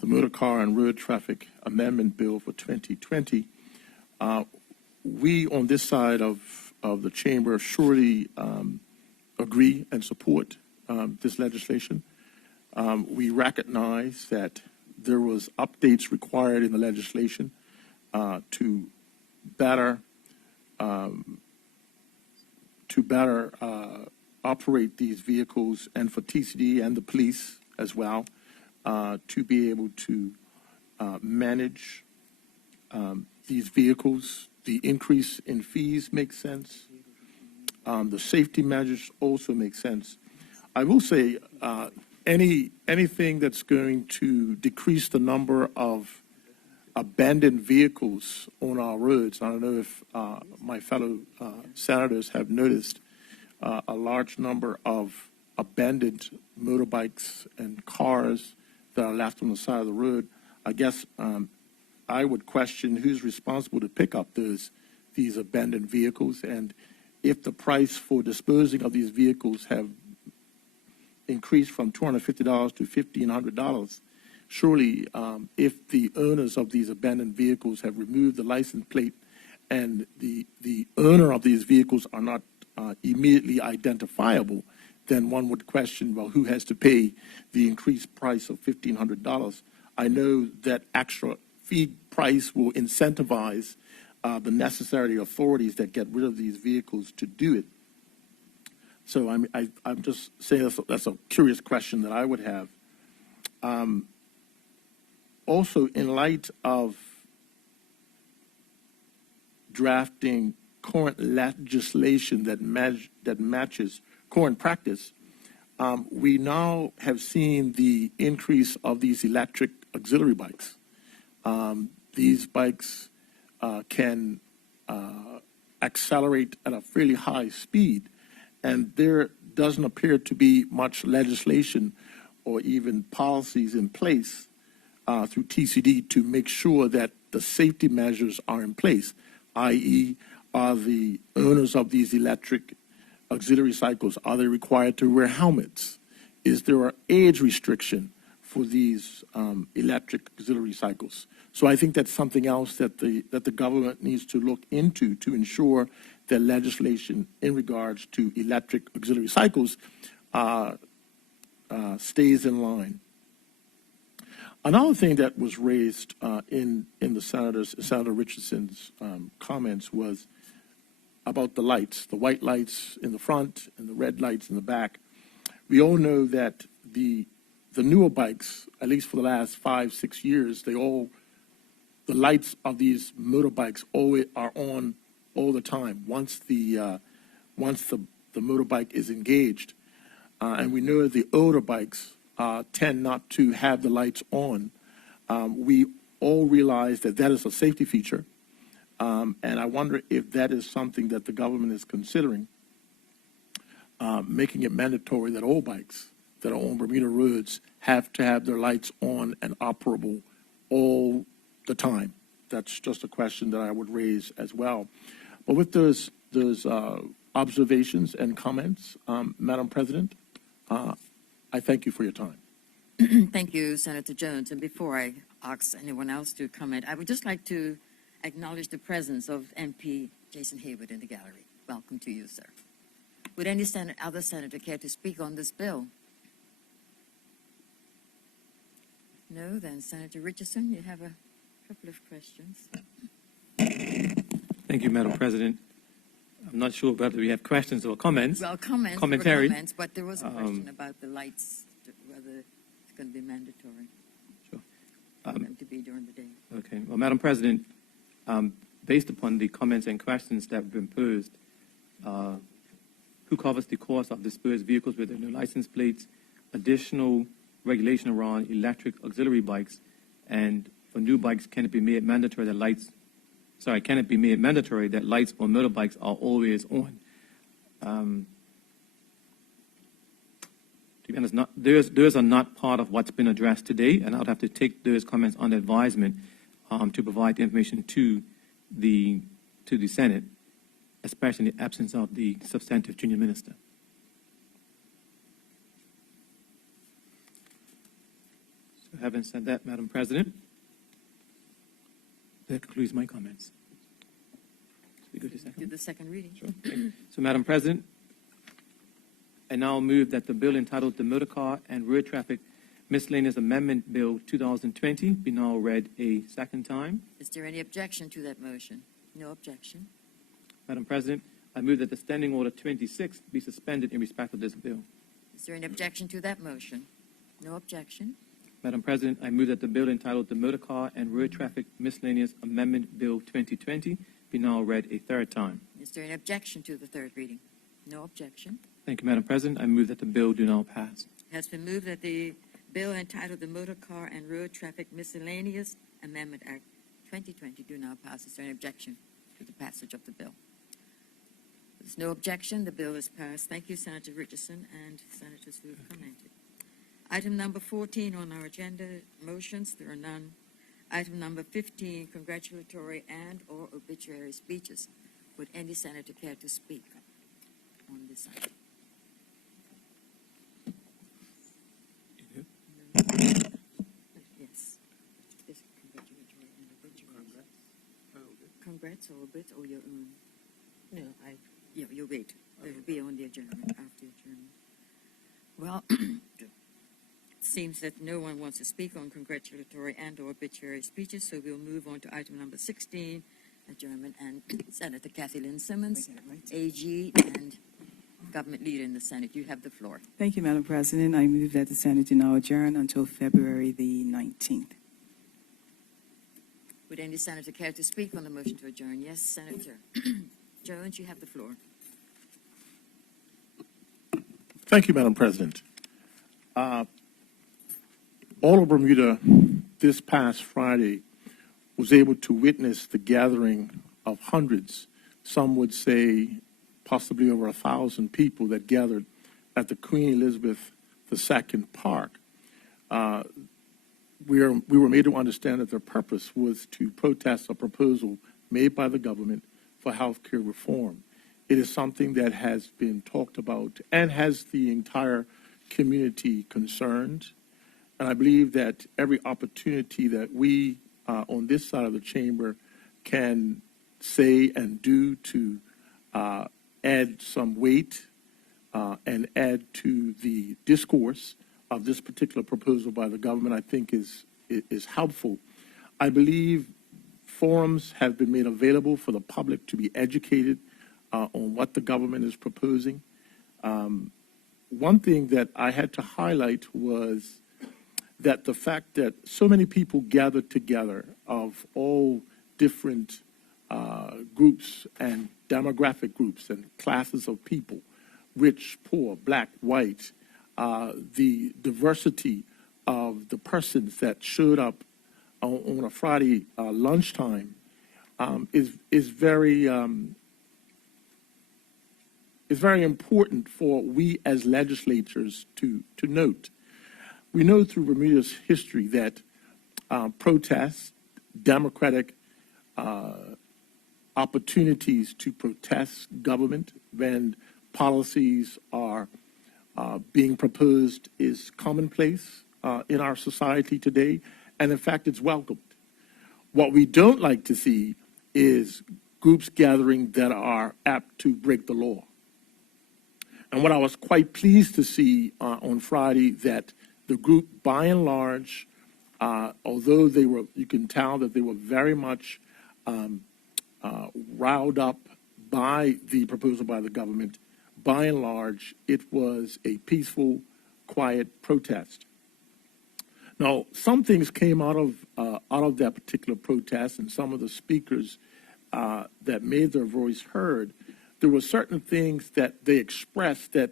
the Motor Car and Road Traffic Amendment Bill for 2020. We on this side of the chamber surely agree and support this legislation. We recognize that there was updates required in the legislation to better operate these vehicles, and for TCD and the police as well, to be able to manage these vehicles. The increase in fees makes sense. The safety measures also make sense. I will say anything that's going to decrease the number of abandoned vehicles on our roads. I don't know if my fellow senators have noticed a large number of abandoned motorbikes and cars that are left on the side of the road. I guess I would question who's responsible to pick up these abandoned vehicles, and if the price for disposing of these vehicles have increased from $250 to $1,500, surely if the owners of these abandoned vehicles have removed the license plate and the owner of these vehicles are not immediately identifiable, then one would question, well, who has to pay the increased price of $1,500? I know that extra fee price will incentivize the necessary authorities that get rid of these vehicles to do it. So I'm just saying that's a curious question that I would have. Also, in light of drafting current legislation that matches current practice, we now have seen the increase of these electric auxiliary bikes. These bikes can accelerate at a fairly high speed, and there doesn't appear to be much legislation or even policies in place through TCD to make sure that the safety measures are in place, i.e., are the owners of these electric auxiliary cycles, are they required to wear helmets? Is there an age restriction for these electric auxiliary cycles? So I think that's something else that the government needs to look into to ensure that legislation in regards to electric auxiliary cycles stays in line. Another thing that was raised in Senator Richardson's comments was about the lights, the white lights in the front and the red lights in the back. We all know that the newer bikes, at least for the last 5-6 years, the lights of these motorbikes always are on all the time once the motorbike is engaged. And we know the older bikes tend not to have the lights on. We all realize that is a safety feature. And I wonder if that is something that the government is considering, making it mandatory that all bikes that are on Bermuda roads have to have their lights on and operable all the time. That's just a question that I would raise as well. But with those observations and comments, Madam President, I thank you for your time. Thank you, Senator Jones. And before I ask anyone else to comment, I would just like to acknowledge the presence of MP Jason Hayward in the gallery. Welcome to you, sir. Would any other senator care to speak on this bill? No, then Senator Richardson, you have a couple of questions. Thank you, Madam President. I'm not sure whether we have questions or comments. Well, Commentary. But there was a question about the lights, whether it's going to be mandatory Sure. for them to be during the day. Okay. Well, Madam President, based upon the comments and questions that have been posed, who covers the cost of dispersed vehicles with no license plates, additional regulation around electric auxiliary bikes, and for new bikes, can it be made mandatory that lights on motorbikes are always on? To be honest, those are not part of what's been addressed today, and I'll have to take those comments under advisement to provide information to the Senate, especially in the absence of the substantive junior minister. So having said that, Madam President, that concludes my comments. So we go to second. Do the second reading. Sure. Okay. So, Madam President, I now move that the bill entitled the Motor Car and Road Traffic Miscellaneous Amendment Bill 2020 be now read a second time. Is there any objection to that motion? No objection. Madam President, I move that the Standing Order 26 be suspended in respect of this bill. Is there any objection to that motion? No objection. Madam President, I move that the bill entitled the Motor Car and Road Traffic Miscellaneous Amendment Bill 2020 be now read a third time. Is there any objection to the third reading? No objection. Thank you, Madam President. I move that the bill do now pass. It has been moved that the bill entitled the Motor Car and Road Traffic Miscellaneous Amendment Act 2020 do now pass. Is there any objection to the passage of the bill? There's no objection. The bill is passed. Thank you, Senator Richardson and senators who have commented. Item number 14 on our agenda, motions. There are none. Item number 15, congratulatory and/or obituary speeches. Would any senator care to speak on this item? Yes. This congratulatory and obituary. Congrats or obit or your own? No, You'll wait. It will be on the adjournment, after adjournment. Well, it seems that no one wants to speak on congratulatory and/or obituary speeches, so we'll move on to item number 16, adjournment, and Senator Kathy Lynn Simmons, AG, and government leader in the Senate. You have the floor. Thank you, Madam President. I move that the Senate do now adjourn until February the 19th. Would any senator care to speak on the motion to adjourn? Yes, Senator Jones, you have the floor. Thank you, Madam President. All of Bermuda this past Friday was able to witness the gathering of hundreds, some would say possibly over 1,000 people that gathered at the Queen Elizabeth II Park. We were made to understand that their purpose was to protest a proposal made by the government for health care reform. It is something that has been talked about and has the entire community concerned. And I believe that every opportunity that we on this side of the chamber can say and do to add some weight and add to the discourse of this particular proposal by the government, I think is helpful. I believe forums have been made available for the public to be educated on what the government is proposing. One thing that I had to highlight was that the fact that so many people gathered together of all different groups and demographic groups and classes of people, rich, poor, black, white, the diversity of the persons that showed up on a Friday lunchtime is very important for we as legislators to note. We know through Bermuda's history that protests, democratic opportunities to protest government when policies are being proposed is commonplace in our society today, and in fact, it's welcomed. What we don't like to see is groups gathering that are apt to break the law. And what I was quite pleased to see on Friday, that the group, by and large, although they were, you can tell that they were very much riled up by the proposal by the government, by and large, it was a peaceful, quiet protest. Now, some things came out of that particular protest, and some of the speakers that made their voice heard. There were certain things that they expressed that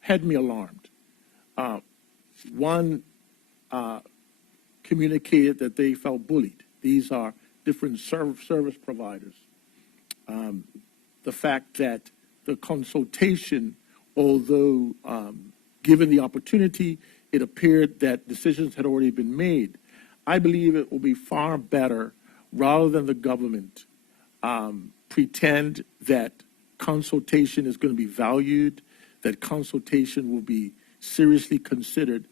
had me alarmed. One communicated that they felt bullied. These are different service providers. The fact that the consultation, although given the opportunity, it appeared that decisions had already been made. I believe it will be far better, rather than the government pretend that consultation is going to be valued, that consultation will be seriously considered.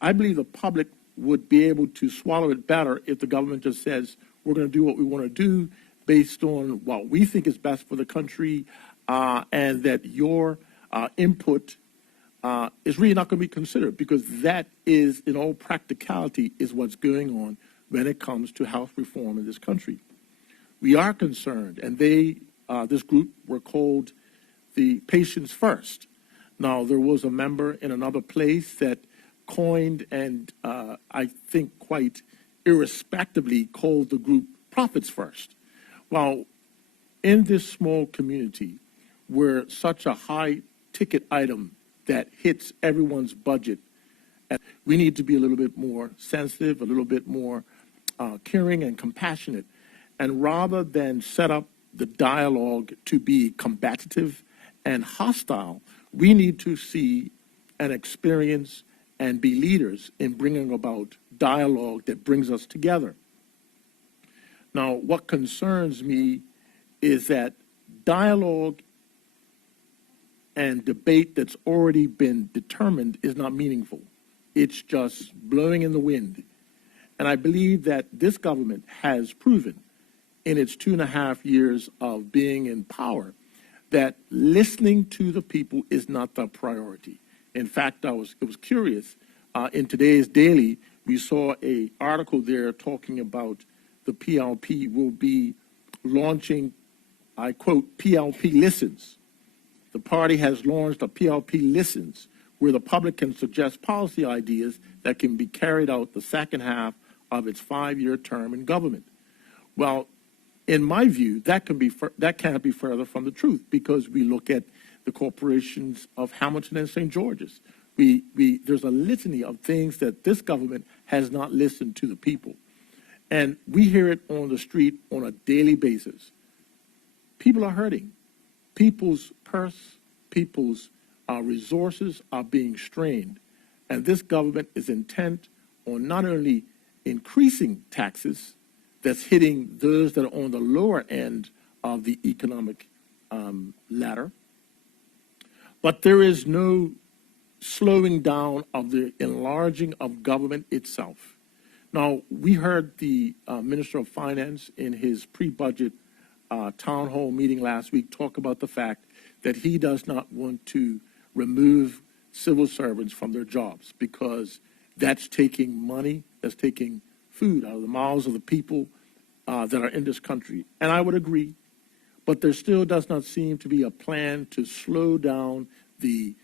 I believe the public would be able to swallow it better if the government just says, we're going to do what we want to do based on what we think is best for the country, and that your input is really not going to be considered, because that is, in all practicality, is what's going on when it comes to health reform in this country. We are concerned, and this group were called the Patients First. Now, there was a member in another place that coined and I think quite irrespectively called the group Profits First. Well, in this small community, were such a high-ticket item that hits everyone's budget. We need to be a little bit more sensitive, a little bit more caring and compassionate. And rather than set up the dialogue to be combative and hostile, we need to see and experience and be leaders in bringing about dialogue that brings us together. Now, what concerns me is that dialogue and debate that's already been determined is not meaningful. It's just blowing in the wind. And I believe that this government has proven in its 2.5 years of being in power that listening to the people is not the priority. In fact, it was curious. In today's Daily, we saw an article there talking about the PLP will be launching, I quote, PLP Listens. The party has launched a PLP Listens, where the public can suggest policy ideas that can be carried out the second half of its 5-year term in government. Well, in my view, that can't be further from the truth, because we look at the corporations of Hamilton and St. George's. There's a litany of things that this government has not listened to the people. And we hear it on the street on a daily basis. People are hurting. People's purse, people's resources are being strained. And this government is intent on not only increasing taxes that's hitting those that are on the lower end of the economic ladder, but there is no slowing down of the enlarging of government itself. Now, we heard the Minister of Finance in his pre-budget town hall meeting last week talk about the fact that he does not want to remove civil servants from their jobs because that's taking money, that's taking food out of the mouths of the people that are in this country. And I would agree, but there still does not seem to be a plan to slow down the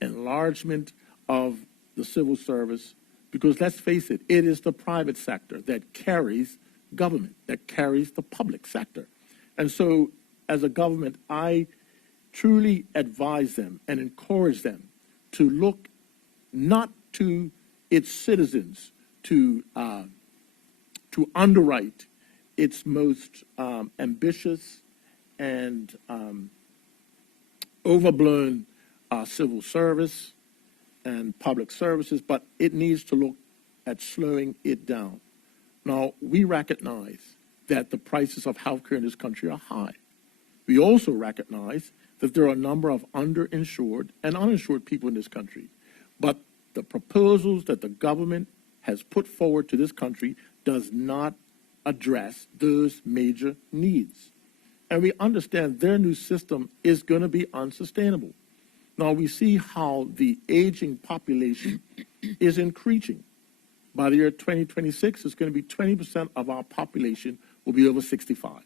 enlargement of the civil service, because let's face it, it is the private sector that carries government, that carries the public sector. And so as a government, I truly advise them and encourage them to look not to its citizens to underwrite its most ambitious and overblown civil service and public services, but it needs to look at slowing it down. Now, we recognize that the prices of healthcare in this country are high. We also recognize that there are a number of underinsured and uninsured people in this country. But the proposals that the government has put forward to this country does not address those major needs. And we understand their new system is going to be unsustainable. Now, we see how the aging population is increasing. By the year 2026, it's going to be 20% of our population will be over 65.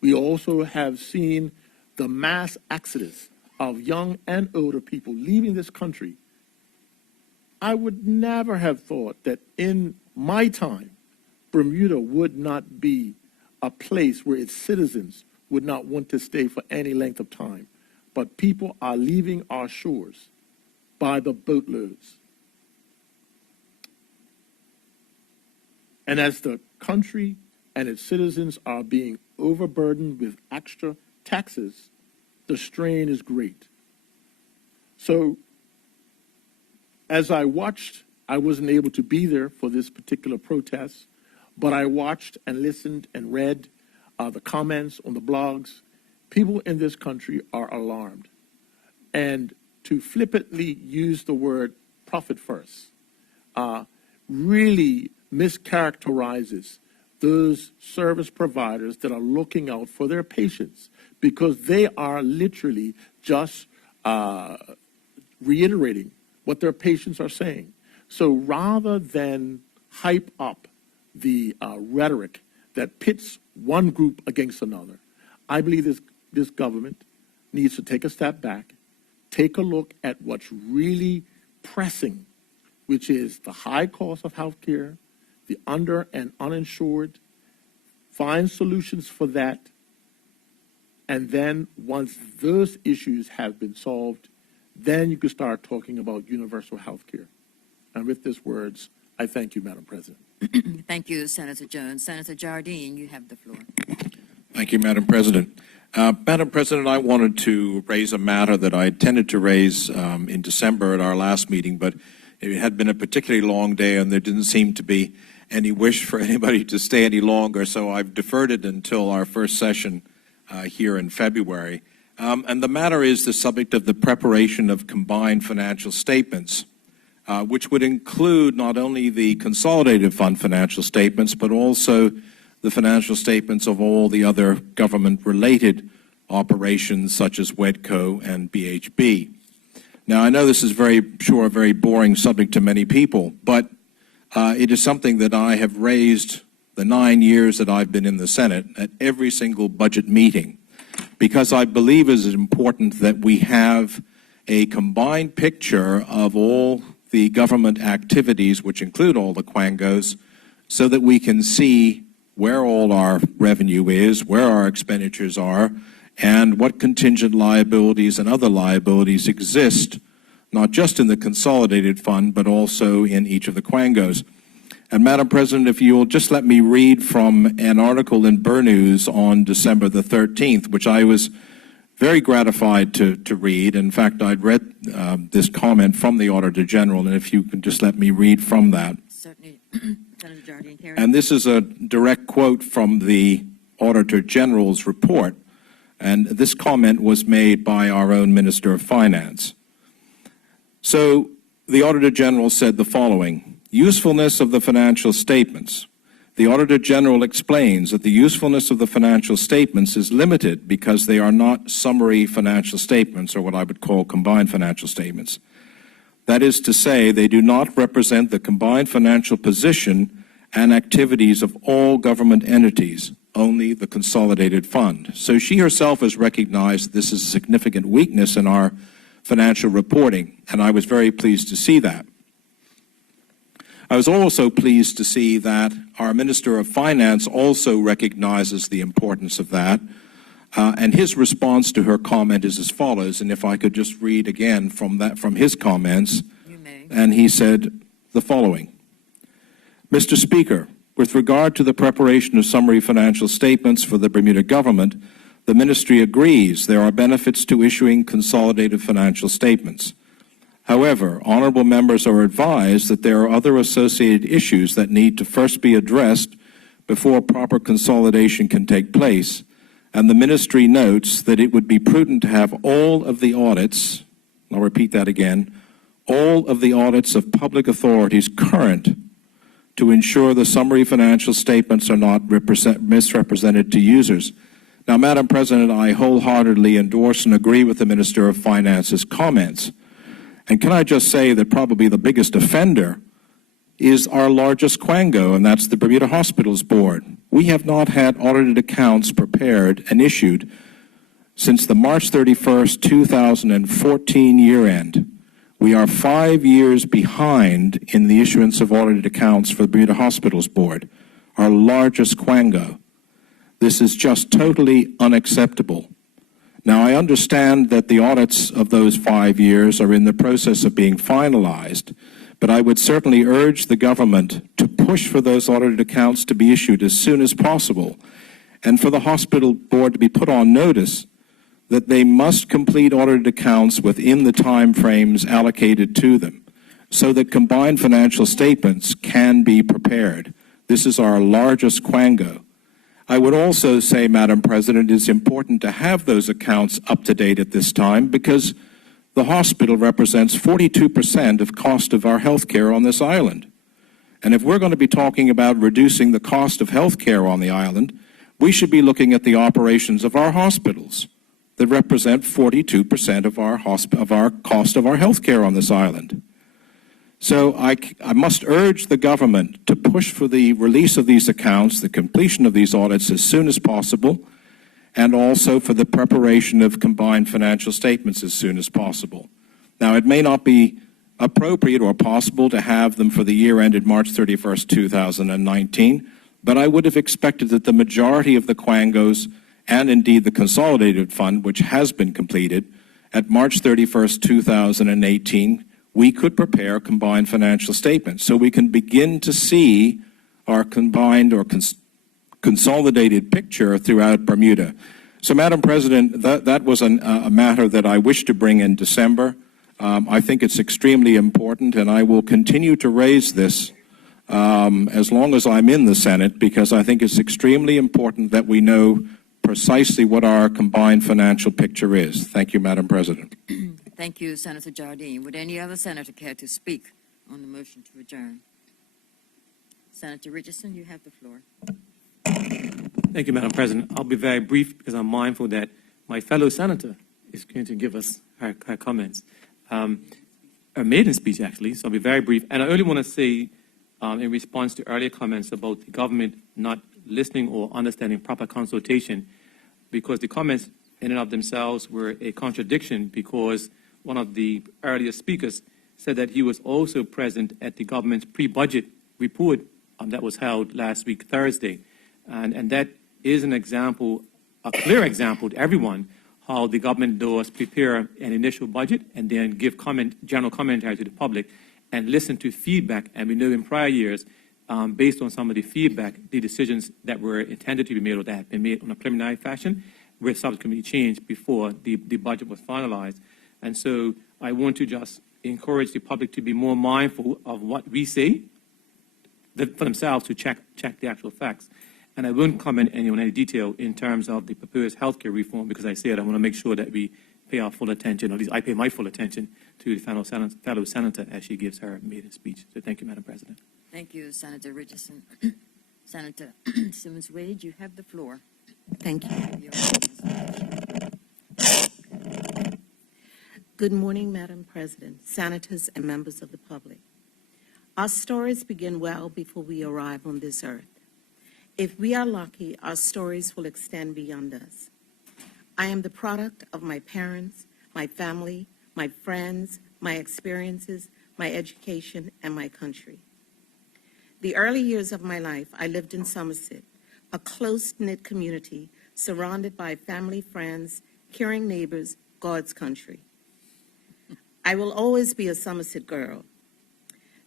We also have seen the mass exodus of young and older people leaving this country. I would never have thought that in my time, Bermuda would not be a place where its citizens would not want to stay for any length of time. But people are leaving our shores by the boatloads. And as the country and its citizens are being overburdened with extra taxes, the strain is great. So as I watched, I wasn't able to be there for this particular protest, but I watched and listened and read the comments on the blogs. People in this country are alarmed. And to flippantly use the word profit first really mischaracterizes those service providers that are looking out for their patients, because they are literally just reiterating what their patients are saying. So rather than hype up the rhetoric that pits one group against another, I believe this government needs to take a step back, take a look at what's really pressing, which is the high cost of health care, the under and uninsured, find solutions for that, And then once those issues have been solved, then you can start talking about universal health care. And with these words, I thank you, Madam President. Thank you, Senator Jones. Senator Jardine, you have the floor. Thank you, Madam President. Madam President, I wanted to raise a matter that I intended to raise in December at our last meeting, but it had been a particularly long day and there didn't seem to be any wish for anybody to stay any longer, so I've deferred it until our first session here in February. And the matter is the subject of the preparation of combined financial statements, which would include not only the consolidated fund financial statements, but also the financial statements of all the other government-related operations such as WEDCO and BHB. Now, I know this is a very boring subject to many people, but it is something that I have raised the 9 years that I've been in the Senate at every single budget meeting, because I believe it is important that we have a combined picture of all the government activities, which include all the quangos, so that we can see where all our revenue is, where our expenditures are, and what contingent liabilities and other liabilities exist, not just in the consolidated fund, but also in each of the quangos. And Madam President, if you'll just let me read from an article in News on December the 13th, which I was very gratified to read. In fact, I'd read this comment from the Auditor General, and if you could just let me read from that. Certainly, Senator Jardine. Carry. And this is a direct quote from the Auditor General's report, and this comment was made by our own Minister of Finance. So the Auditor General said the following: usefulness of the financial statements. The Auditor General explains that the usefulness of the financial statements is limited because they are not summary financial statements, or what I would call combined financial statements. That is to say, they do not represent the combined financial position and activities of all government entities, only the consolidated fund. So she herself has recognized this is a significant weakness in our financial reporting, and I was very pleased to see that. I was also pleased to see that our Minister of Finance also recognizes the importance of that, and his response to her comment is as follows, and if I could just read again from his comments. You may. And he said the following: Mr. Speaker, with regard to the preparation of summary financial statements for the Bermuda government, the Ministry agrees there are benefits to issuing consolidated financial statements. However, honorable members are advised that there are other associated issues that need to first be addressed before proper consolidation can take place, and the Ministry notes that it would be prudent to have all of the audits, I'll repeat that again, all of the audits of public authorities current to ensure the summary financial statements are not misrepresented to users. Now, Madam President, I wholeheartedly endorse and agree with the Minister of Finance's comments. And can I just say that probably the biggest offender is our largest quango, and that's the Bermuda Hospitals Board. We have not had audited accounts prepared and issued since the March 31st, 2014 year end. We are 5 years behind in the issuance of audited accounts for the Bermuda Hospitals Board, our largest quango. This is just totally unacceptable. Now, I understand that the audits of those 5 years are in the process of being finalized, but I would certainly urge the government to push for those audited accounts to be issued as soon as possible, and for the hospital board to be put on notice that they must complete audited accounts within the time frames allocated to them, so that combined financial statements can be prepared. This is our largest quango. I would also say, Madam President, it's important to have those accounts up to date at this time, because the hospital represents 42% of cost of our health care on this island. And if we're going to be talking about reducing the cost of health care on the island, we should be looking at the operations of our hospitals that represent 42% of our cost of our health care on this island. So I must urge the government to push for the release of these accounts, the completion of these audits as soon as possible, and also for the preparation of combined financial statements as soon as possible. Now, it may not be appropriate or possible to have them for the year ended March 31st, 2019, but I would have expected that the majority of the quangos and indeed the consolidated fund, which has been completed, at March 31st, 2018, we could prepare combined financial statements so we can begin to see our combined or consolidated picture throughout Bermuda. So, Madam President, that was a matter that I wish to bring in December. I think it's extremely important, and I will continue to raise this as long as I'm in the Senate, because I think it's extremely important that we know precisely what our combined financial picture is. Thank you, Madam President. Thank you, Senator Jardine. Would any other senator care to speak on the motion to adjourn? Senator Richardson, you have the floor. Thank you, Madam President. I'll be very brief because I'm mindful that my fellow senator is going to give us her comments. Her maiden speech, actually, so I'll be very brief. And I only want to say, in response to earlier comments about the government not listening or understanding proper consultation, because the comments in and of themselves were a contradiction, because one of the earlier speakers said that he was also present at the government's pre-budget report that was held last week, Thursday. And that is an example, a clear example to everyone, how the government does prepare an initial budget and then give general commentary to the public and listen to feedback. And we know in prior years, based on some of the feedback, the decisions that were intended to be made or that have been made on a preliminary fashion were subsequently changed before the budget was finalized. And so I want to just encourage the public to be more mindful of what we say for themselves to check the actual facts. And I won't comment on any detail in terms of the proposed healthcare reform, because I said I want to make sure that we pay our full attention, or at least I pay my full attention to the fellow senator as she gives her maiden speech. So thank you, Madam President. Thank you, Senator Richardson. Senator Simmons-Wade, you have the floor. Thank you. Good morning, Madam President, senators, and members of the public. Our stories begin well before we arrive on this earth. If we are lucky, our stories will extend beyond us. I am the product of my parents, my family, my friends, my experiences, my education, and my country. The early years of my life, I lived in Somerset, a close-knit community surrounded by family, friends, caring neighbors, God's country. I will always be a Somerset girl.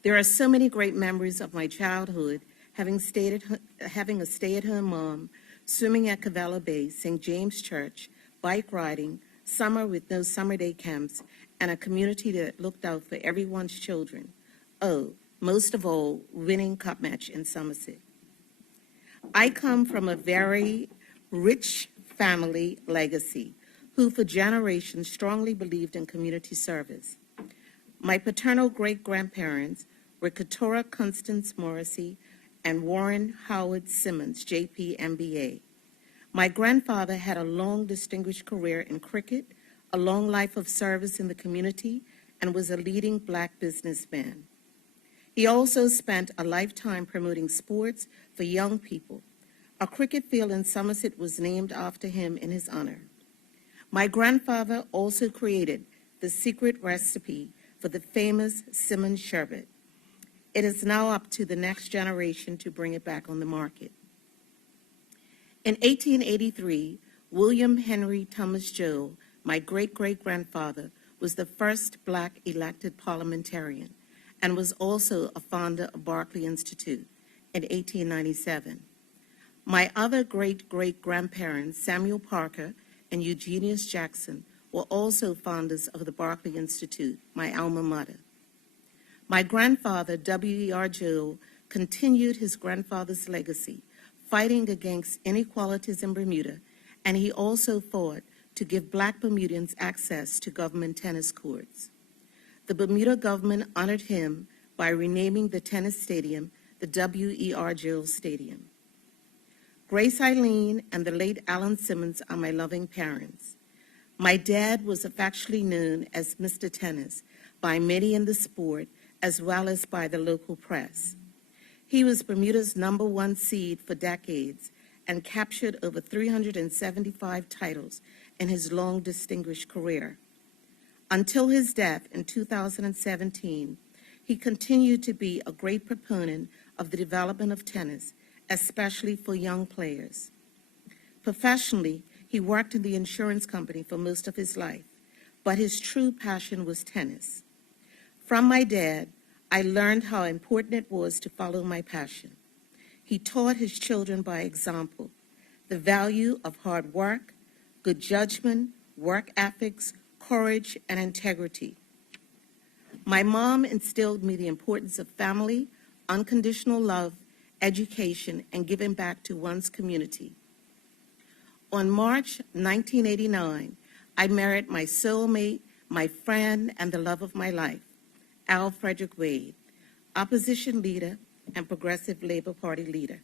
There are so many great memories of my childhood, having a stay-at-home mom, swimming at Cavella Bay, St. James Church, bike riding, summer with no summer day camps, and a community that looked out for everyone's children. Oh, most of all, winning cup match in Somerset. I come from a very rich family legacy who for generations strongly believed in community service. My paternal great-grandparents were Keturah Constance Morrissey and Warren Howard Simmons, JP, MBA. My grandfather had a long, distinguished career in cricket, a long life of service in the community, and was a leading Black businessman. He also spent a lifetime promoting sports for young people. A cricket field in Somerset was named after him in his honor. My grandfather also created the secret recipe for the famous Simmons sherbet. It is now up to the next generation to bring it back on the market. In 1883, William Henry Thomas Joe, my great-great-grandfather, was the first Black elected parliamentarian and was also a founder of Berkeley Institute in 1897. My other great-great-grandparents, Samuel Parker and Eugenius Jackson, were also founders of the Berkeley Institute, my alma mater. My grandfather, W.E.R. Joe, continued his grandfather's legacy, fighting against inequalities in Bermuda, and he also fought to give Black Bermudians access to government tennis courts. The Bermuda government honored him by renaming the tennis stadium the W.E.R. Joe Stadium. Grace Eileen and the late Alan Simmons are my loving parents. My dad was affectionately known as Mr. Tennis by many in the sport, as well as by the local press. He was Bermuda's #1 seed for decades and captured over 375 titles in his long, distinguished career. Until his death in 2017, he continued to be a great proponent of the development of tennis, especially for young players. Professionally, he worked in the insurance company for most of his life, but his true passion was tennis. From my dad, I learned how important it was to follow my passion. He taught his children by example the value of hard work, good judgment, work ethics, courage, and integrity. My mom instilled me the importance of family, unconditional love, education, and giving back to one's community. On March 1989, I married my soulmate, my friend, and the love of my life, Al Frederick Wade, opposition leader and Progressive Labor Party leader.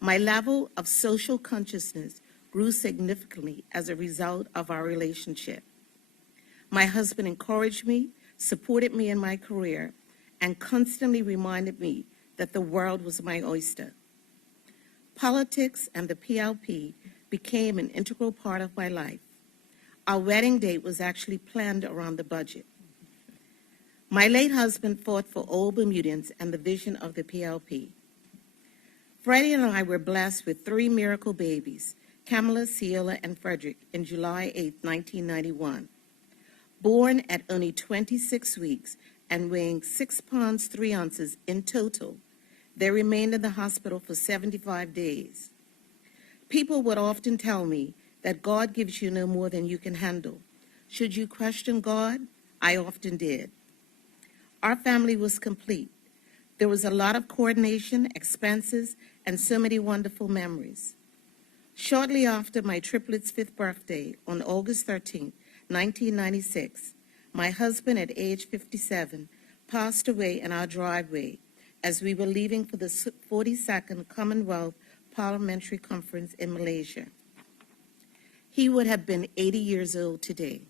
My level of social consciousness grew significantly as a result of our relationship. My husband encouraged me, supported me in my career, and constantly reminded me that the world was my oyster. Politics and the PLP became an integral part of my life. Our wedding date was actually planned around the budget. My late husband fought for all Bermudians and the vision of the PLP. Freddie and I were blessed with 3 miracle babies, Kamala, Ciola, and Frederick, in July 8, 1991. Born at only 26 weeks and weighing 6 pounds 3 ounces in total, they remained in the hospital for 75 days. People would often tell me that God gives you no more than you can handle. Should you question God? I often did. Our family was complete. There was a lot of coordination, expenses, and so many wonderful memories. Shortly after my triplets' 5th birthday, on August 13, 1996, my husband, at age 57, passed away in our driveway as we were leaving for the 42nd Commonwealth Parliamentary Conference in Malaysia. He would have been 80 years old today.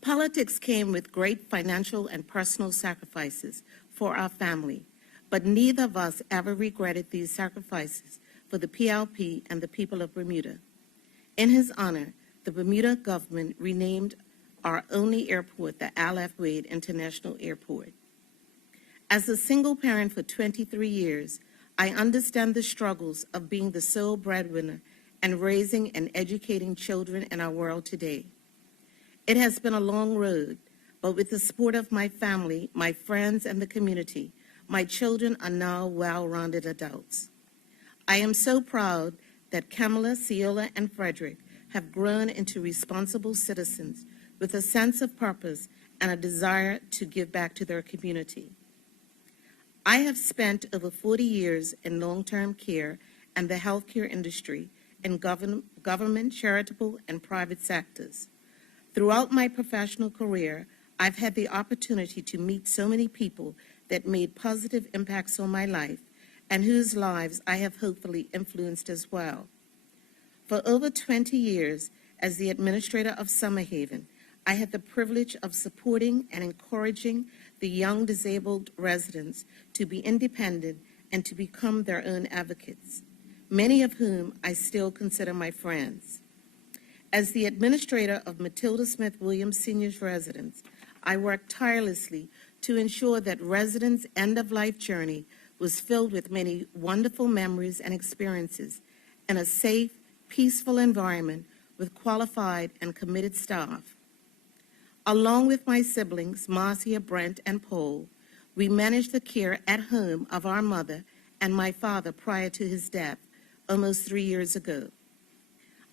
Politics came with great financial and personal sacrifices for our family, but neither of us ever regretted these sacrifices for the PLP and the people of Bermuda. In his honor, the Bermuda government renamed our only airport the Al F. Wade International Airport. As a single parent for 23 years, I understand the struggles of being the sole breadwinner and raising and educating children in our world today. It has been a long road, but with the support of my family, my friends, and the community, my children are now well-rounded adults. I am so proud that Kamala, Ciola, and Frederick have grown into responsible citizens with a sense of purpose and a desire to give back to their community. I have spent over 40 years in long-term care and the healthcare industry in government, charitable, and private sectors. Throughout my professional career, I've had the opportunity to meet so many people that made positive impacts on my life and whose lives I have hopefully influenced as well. For over 20 years, as the administrator of Summerhaven, I had the privilege of supporting and encouraging the young disabled residents to be independent and to become their own advocates, many of whom I still consider my friends. As the administrator of Matilda Smith Williams Seniors Residence, I worked tirelessly to ensure that residents' end-of-life journey was filled with many wonderful memories and experiences in a safe, peaceful environment with qualified and committed staff. Along with my siblings, Marcia, Brent, and Paul, we managed the care at home of our mother and my father prior to his death almost 3 years ago.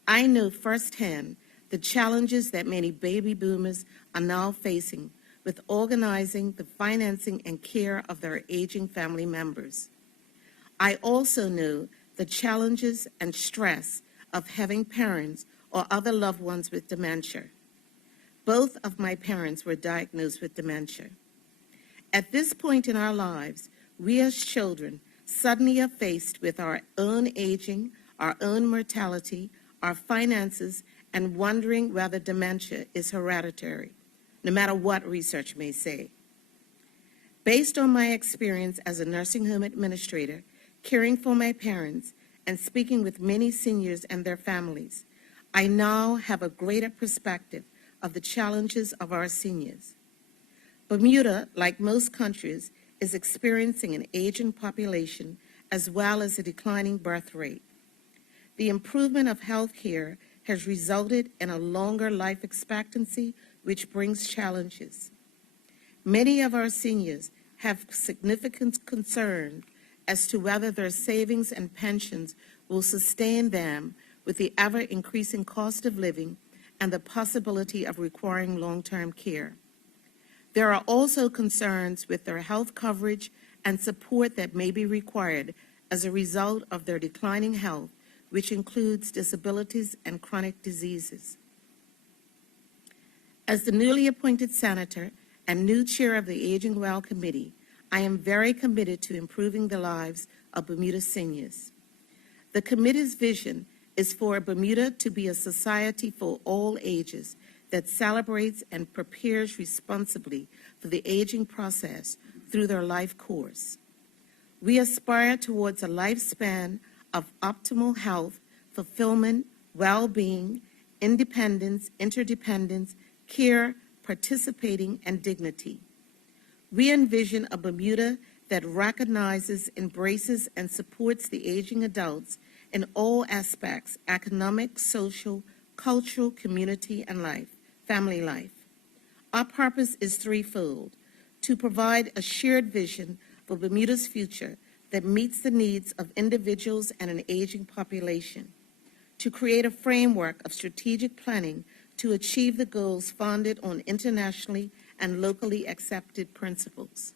I know firsthand the challenges that many baby boomers are now facing with organizing the financing and care of their aging family members. I also know the challenges and stress of having parents or other loved ones with dementia. Both of my parents were diagnosed with dementia. At this point in our lives, we as children suddenly are faced with our own aging, our own mortality, our finances, and wondering whether dementia is hereditary, no matter what research may say. Based on my experience as a nursing home administrator, caring for my parents, and speaking with many seniors and their families, I now have a greater perspective of the challenges of our seniors. Bermuda, like most countries, is experiencing an aging population as well as a declining birth rate. The improvement of health care has resulted in a longer life expectancy, which brings challenges. Many of our seniors have significant concern as to whether their savings and pensions will sustain them with the ever-increasing cost of living and the possibility of requiring long-term care. There are also concerns with their health coverage and support that may be required as a result of their declining health, which includes disabilities and chronic diseases. As the newly appointed senator and new chair of the Aging Well Committee, I am very committed to improving the lives of Bermuda seniors. The committee's vision is for Bermuda to be a society for all ages that celebrates and prepares responsibly for the aging process through their life course. We aspire towards a lifespan of optimal health, fulfillment, well-being, independence, interdependence, care, participating, and dignity. We envision a Bermuda that recognizes, embraces, and supports the aging adults in all aspects: economic, social, cultural, community, and family life. Our purpose is threefold: to provide a shared vision for Bermuda's future that meets the needs of individuals and an aging population, to create a framework of strategic planning to achieve the goals founded on internationally and locally accepted principles,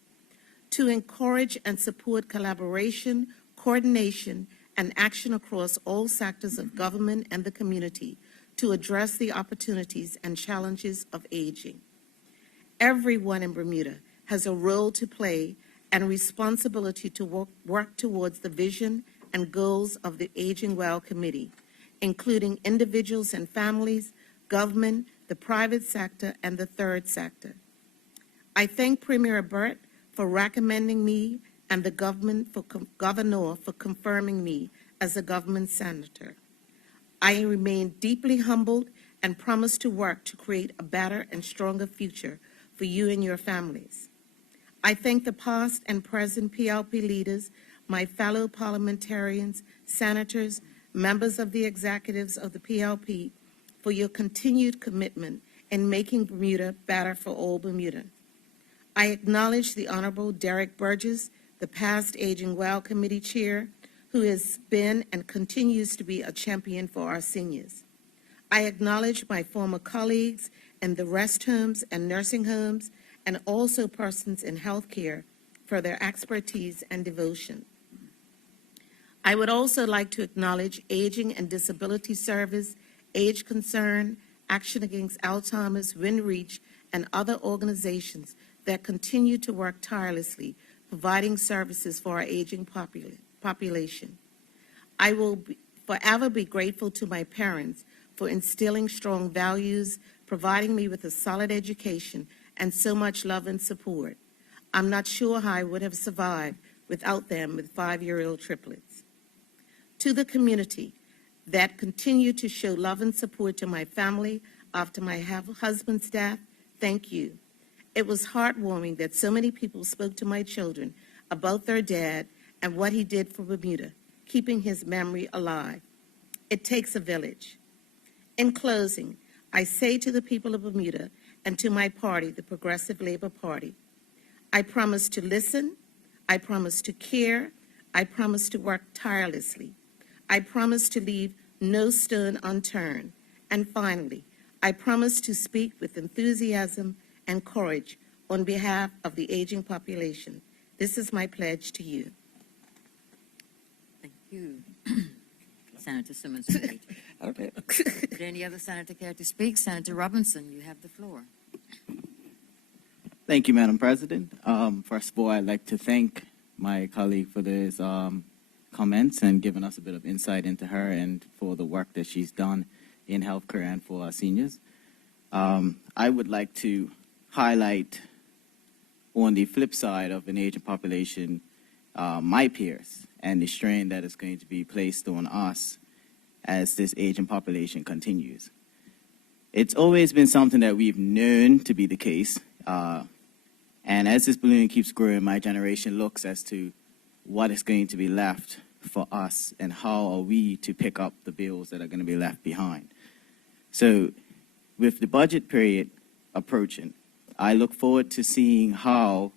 to encourage and support collaboration, coordination, and action across all sectors of government and the community to address the opportunities and challenges of aging. Everyone in Bermuda has a role to play and responsibility to work towards the vision and goals of the Aging Well Committee, including individuals and families, government, the private sector, and the third sector. I thank Premier Burt for recommending me and the governor for confirming me as a government senator. I remain deeply humbled and promise to work to create a better and stronger future for you and your families. I thank the past and present PLP leaders, my fellow parliamentarians, senators, members of the executives of the PLP, for your continued commitment in making Bermuda better for all Bermuda. I acknowledge the Honorable Derek Burgess, the past Aging Well Committee Chair, who has been and continues to be a champion for our seniors. I acknowledge my former colleagues in the rest homes and nursing homes, and also persons in healthcare for their expertise and devotion. I would also like to acknowledge Aging and Disability Service, Age Concern, Action Against Alzheimer's, WinReach, and other organizations that continue to work tirelessly, providing services for our aging population. I will forever be grateful to my parents for instilling strong values, providing me with a solid education, and so much love and support. I'm not sure how I would have survived without them with 5-year-old triplets. To the community that continue to show love and support to my family after my husband's death, thank you. It was heartwarming that so many people spoke to my children about their dad and what he did for Bermuda, keeping his memory alive. It takes a village. In closing, I say to the people of Bermuda and to my party, the Progressive Labor Party, I promise to listen, I promise to care, I promise to work tirelessly, I promise to leave no stone unturned, and finally, I promise to speak with enthusiasm and courage on behalf of the aging population. This is my pledge to you. Thank you. Senator Simmons. Great. Okay. Would any other senator care to speak? Senator Robinson, you have the floor. Thank you, Madam President. First of all, I'd like to thank my colleague for his comments and giving us a bit of insight into her and for the work that she's done in healthcare and for our seniors. I would like to highlight on the flip side of an aging population, my peers and the strain that is going to be placed on us as this aging population continues. It's always been something that we've known to be the case. And as this balloon keeps growing, my generation looks as to what is going to be left for us, and how are we to pick up the bills that are going to be left behind? So with the budget period approaching, I look forward to seeing how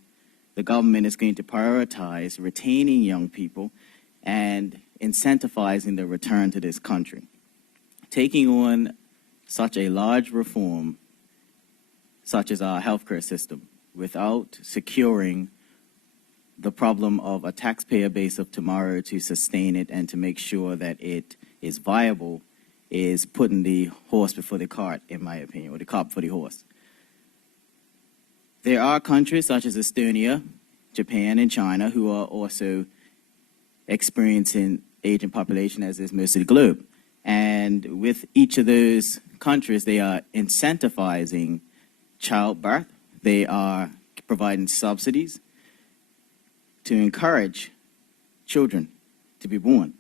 the government is going to prioritize retaining young people and incentivizing their return to this country. Taking on such a large reform, such as our healthcare system, without securing the problem of a taxpayer base of tomorrow to sustain it and to make sure that it is viable, is putting the horse before the cart, in my opinion, or the cart before the horse. There are countries such as Estonia, Japan, and China who are also experiencing aging population, as is most of the globe. And with each of those countries, they are incentivizing childbirth. They are providing subsidies to encourage children to be born.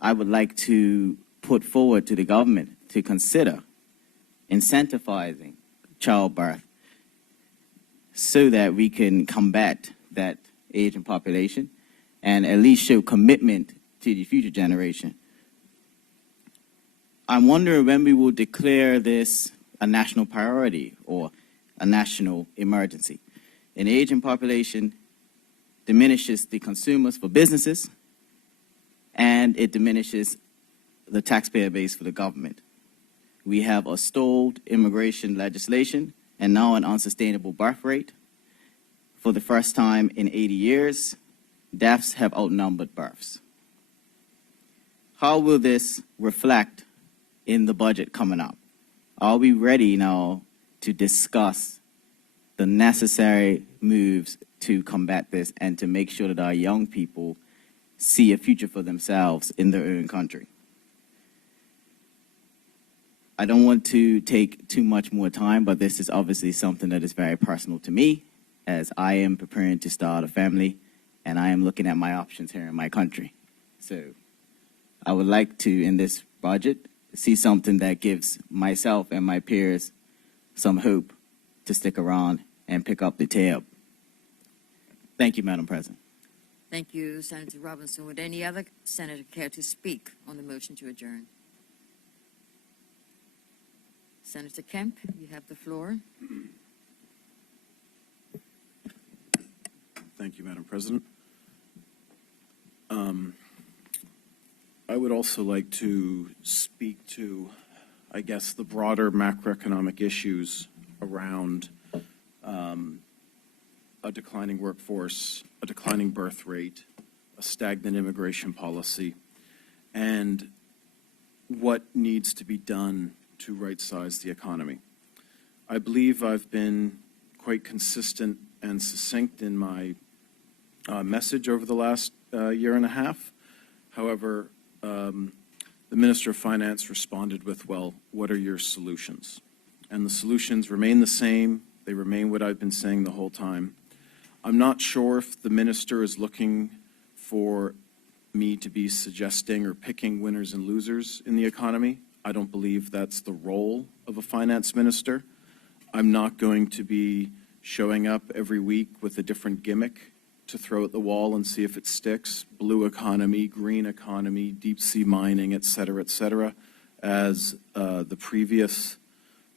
I would like to put forward to the government to consider incentivizing childbirth so that we can combat that aging population and at least show commitment to the future generation. I'm wondering when we will declare this a national priority or a national emergency. An aging population diminishes the consumers for businesses, and it diminishes the taxpayer base for the government. We have a stalled immigration legislation and now an unsustainable birth rate. For the first time in 80 years, deaths have outnumbered births. How will this reflect in the budget coming up? Are we ready now to discuss the necessary moves to combat this and to make sure that our young people see a future for themselves in their own country? I don't want to take too much more time, but this is obviously something that is very personal to me, as I am preparing to start a family and I am looking at my options here in my country. So I would like to, in this budget, see something that gives myself and my peers some hope to stick around and pick up the tab. Thank you, Madam President. Thank you, Senator Robinson. Would any other senator care to speak on the motion to adjourn? Senator Kemp, you have the floor. Thank you, Madam President. I would also like to speak to, I guess, the broader macroeconomic issues around a declining workforce, a declining birth rate, a stagnant immigration policy, and what needs to be done to right-size the economy. I believe I've been quite consistent and succinct in my message over the last year and a half. However, the Minister of Finance responded with, well, what are your solutions? And the solutions remain the same. They remain what I've been saying the whole time. I'm not sure if the minister is looking for me to be suggesting or picking winners and losers in the economy. I don't believe that's the role of a finance minister. I'm not going to be showing up every week with a different gimmick to throw at the wall and see if it sticks. Blue economy, green economy, deep sea mining, et cetera, as the previous,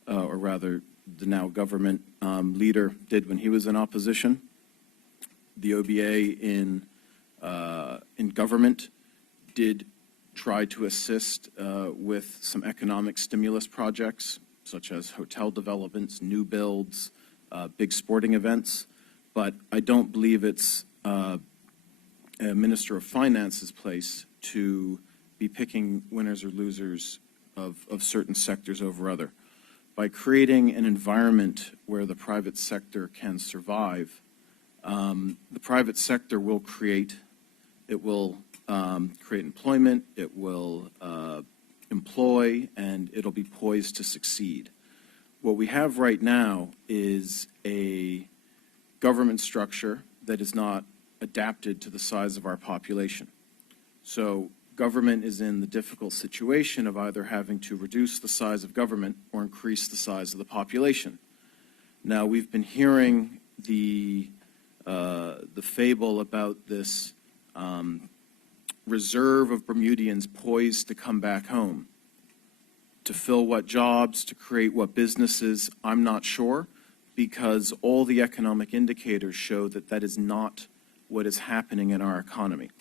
or rather the now government leader did when he was in opposition. The OBA in government did try to assist with some economic stimulus projects, such as hotel developments, new builds, big sporting events. But I don't believe it's a Minister of Finance's place to be picking winners or losers of certain sectors over other. By creating an environment where the private sector can survive, the private sector will create employment, it will employ, and it'll be poised to succeed. What we have right now is a government structure that is not adapted to the size of our population. So government is in the difficult situation of either having to reduce the size of government or increase the size of the population. Now, we've been hearing the fable about this reserve of Bermudians poised to come back home. To fill what jobs, to create what businesses, I'm not sure, because all the economic indicators show that that is not what is happening in our economy.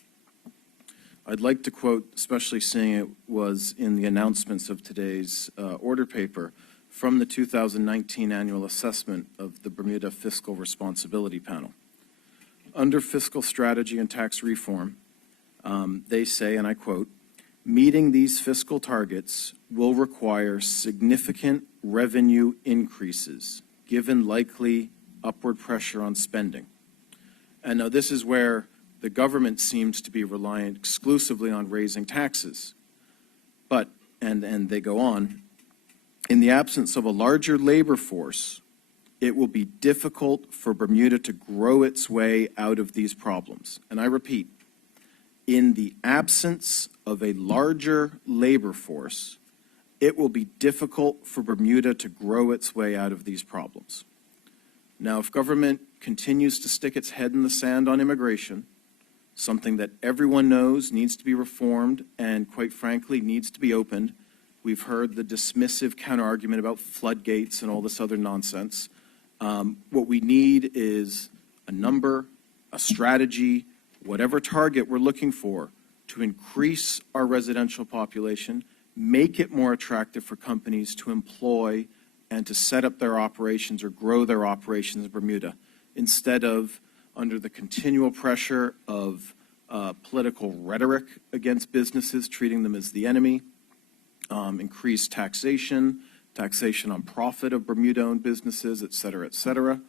I'd like to quote, especially seeing it was in the announcements of today's order paper, from the 2019 annual assessment of the Bermuda Fiscal Responsibility Panel. Under fiscal strategy and tax reform, they say, and I quote, "Meeting these fiscal targets will require significant revenue increases, given likely upward pressure on spending." And now this is where the government seems to be reliant exclusively on raising taxes. But, and they go on, "In the absence of a larger labor force, it will be difficult for Bermuda to grow its way out of these problems." And I repeat, in the absence of a larger labor force, it will be difficult for Bermuda to grow its way out of these problems. Now, if government continues to stick its head in the sand on immigration, something that everyone knows needs to be reformed and, quite frankly, needs to be opened, we've heard the dismissive counterargument about floodgates and all this other nonsense. What we need is a number, a strategy, whatever target we're looking for to increase our residential population, make it more attractive for companies to employ and to set up their operations or grow their operations in Bermuda, instead of under the continual pressure of political rhetoric against businesses, treating them as the enemy, increased taxation on profit of Bermuda-owned businesses, et cetera, et cetera.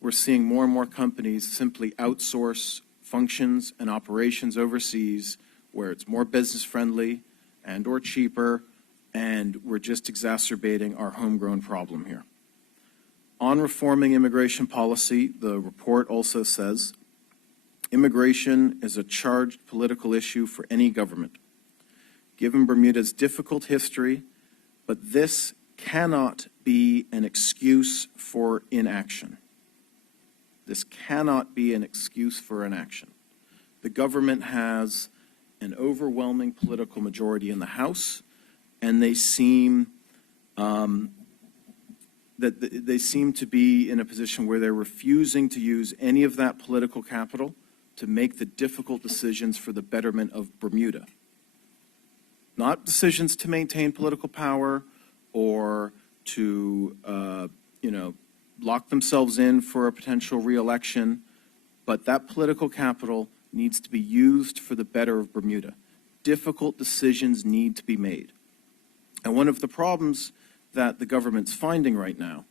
We're seeing more and more companies simply outsource functions and operations overseas where it's more business-friendly and or cheaper, and we're just exacerbating our homegrown problem here. On reforming immigration policy, the report also says, immigration is a charged political issue for any government. Given Bermuda's difficult history, but this cannot be an excuse for inaction. This cannot be an excuse for inaction. The government has an overwhelming political majority in the House, and they seem they seem to be in a position where they're refusing to use any of that political capital to make the difficult decisions for the betterment of Bermuda. Not decisions to maintain political power or to, lock themselves in for a potential reelection, but that political capital needs to be used for the better of Bermuda. Difficult decisions need to be made. And one of the problems that the government's finding right now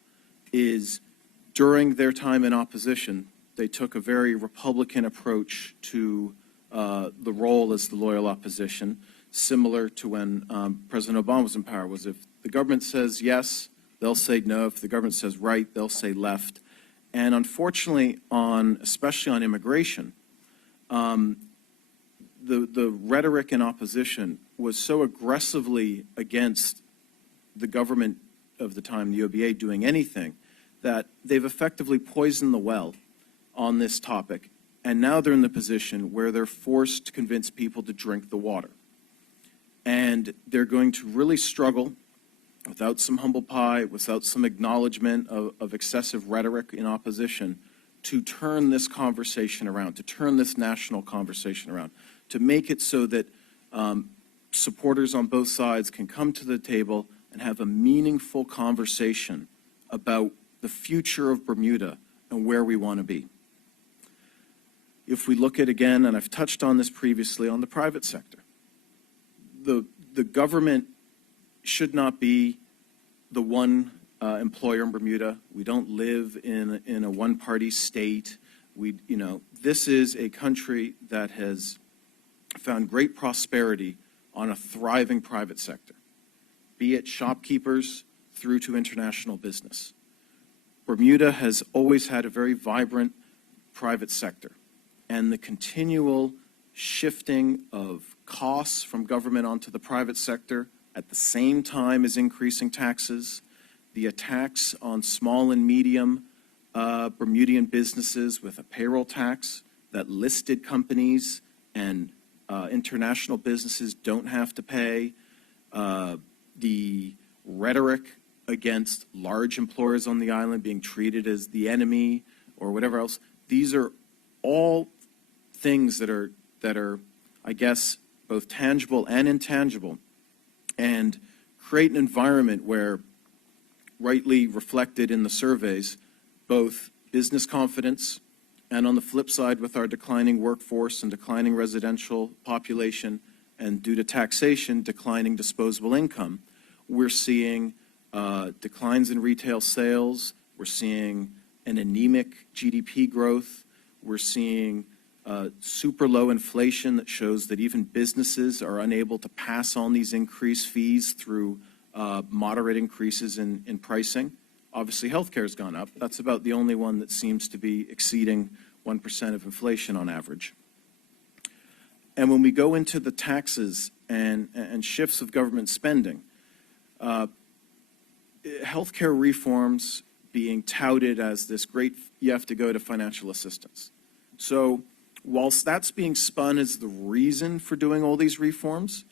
is during their time in opposition, they took a very Republican approach to the role as the loyal opposition, similar to when President Obama was in power, was if the government says yes, they'll say no. If the government says right, they'll say left. And unfortunately, especially on immigration, the rhetoric in opposition was so aggressively against the government of the time, the OBA, doing anything, that they've effectively poisoned the well on this topic. And now they're in the position where they're forced to convince people to drink the water. And they're going to really struggle without some humble pie, without some acknowledgement of excessive rhetoric in opposition, to turn this conversation around, to turn this national conversation around, to make it so that supporters on both sides can come to the table and have a meaningful conversation about the future of Bermuda and where we want to be. If we look at, again, and I've touched on this previously, on the private sector, the government should not be the one employer in Bermuda. We don't live in a one-party state. This is a country that has found great prosperity on a thriving private sector, be it shopkeepers through to international business. Bermuda has always had a very vibrant private sector, and the continual shifting of costs from government onto the private sector at the same time as increasing taxes, the attacks on small and medium Bermudian businesses with a payroll tax that listed companies and International businesses don't have to pay. The rhetoric against large employers on the island being treated as the enemy or whatever else. These are all things that are, I guess, both tangible and intangible, and create an environment where, rightly reflected in the surveys, both business confidence and on the flip side with our declining workforce and declining residential population and due to taxation, declining disposable income, we're seeing declines in retail sales, we're seeing an anemic GDP growth, we're seeing super low inflation that shows that even businesses are unable to pass on these increased fees through moderate increases in pricing. Obviously, healthcare has gone up. That's about the only one that seems to be exceeding 1% of inflation on average. And when we go into the taxes and shifts of government spending, healthcare reforms being touted as this great, you have to go to financial assistance. So whilst that's being spun as the reason for doing all these reforms,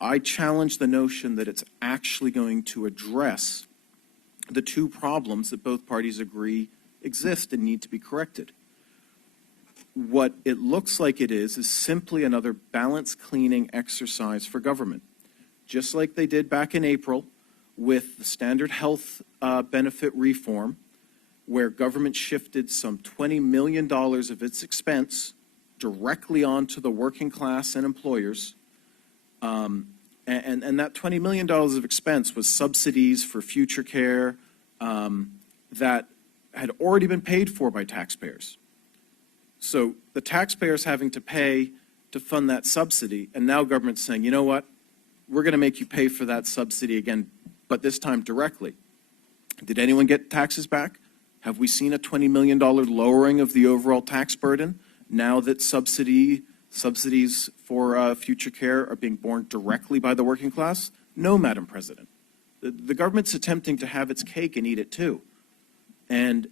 I challenge the notion that it's actually going to address the two problems that both parties agree exist and need to be corrected. What it looks like it is simply another balance cleaning exercise for government. Just like they did back in April with the standard health benefit reform, where government shifted some $20 million of its expense directly onto the working class and employers. And that $20 million of expense was subsidies for future care that had already been paid for by taxpayers. So the taxpayers having to pay to fund that subsidy, and now government's saying, you know what, we're going to make you pay for that subsidy again, but this time directly. Did anyone get taxes back? Have we seen a $20 million lowering of the overall tax burden now that subsidies for future care are being borne directly by the working class? No, Madam President. The government's attempting to have its cake and eat it too. And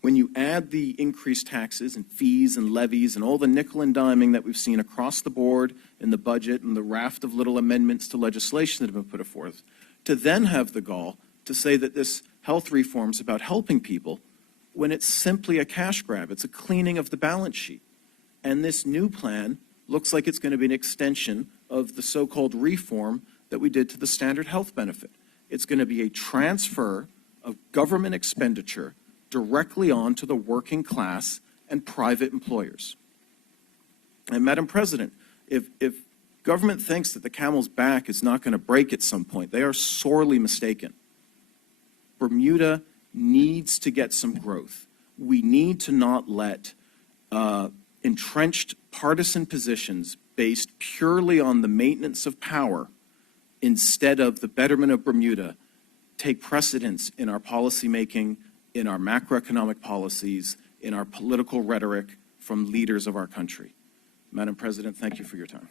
when you add the increased taxes and fees and levies and all the nickel and diming that we've seen across the board in the budget and the raft of little amendments to legislation that have been put forth, to then have the gall to say that this health reform is about helping people when it's simply a cash grab. It's a cleaning of the balance sheet. And this new plan looks like it's going to be an extension of the so-called reform that we did to the standard health benefit. It's going to be a transfer of government expenditure directly on to the working class and private employers. And Madam President, if government thinks that the camel's back is not going to break at some point, they are sorely mistaken. Bermuda needs to get some growth. We need to not let entrenched partisan positions based purely on the maintenance of power instead of the betterment of Bermuda take precedence in our policymaking, in our macroeconomic policies, in our political rhetoric from leaders of our country. Madam President, thank you for your time.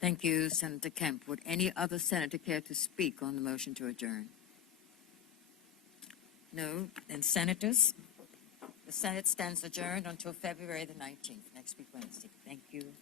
Thank you, Senator Kemp. Would any other senator care to speak on the motion to adjourn? No. Then senators, the Senate stands adjourned until February the 19th, next week Wednesday. Thank you.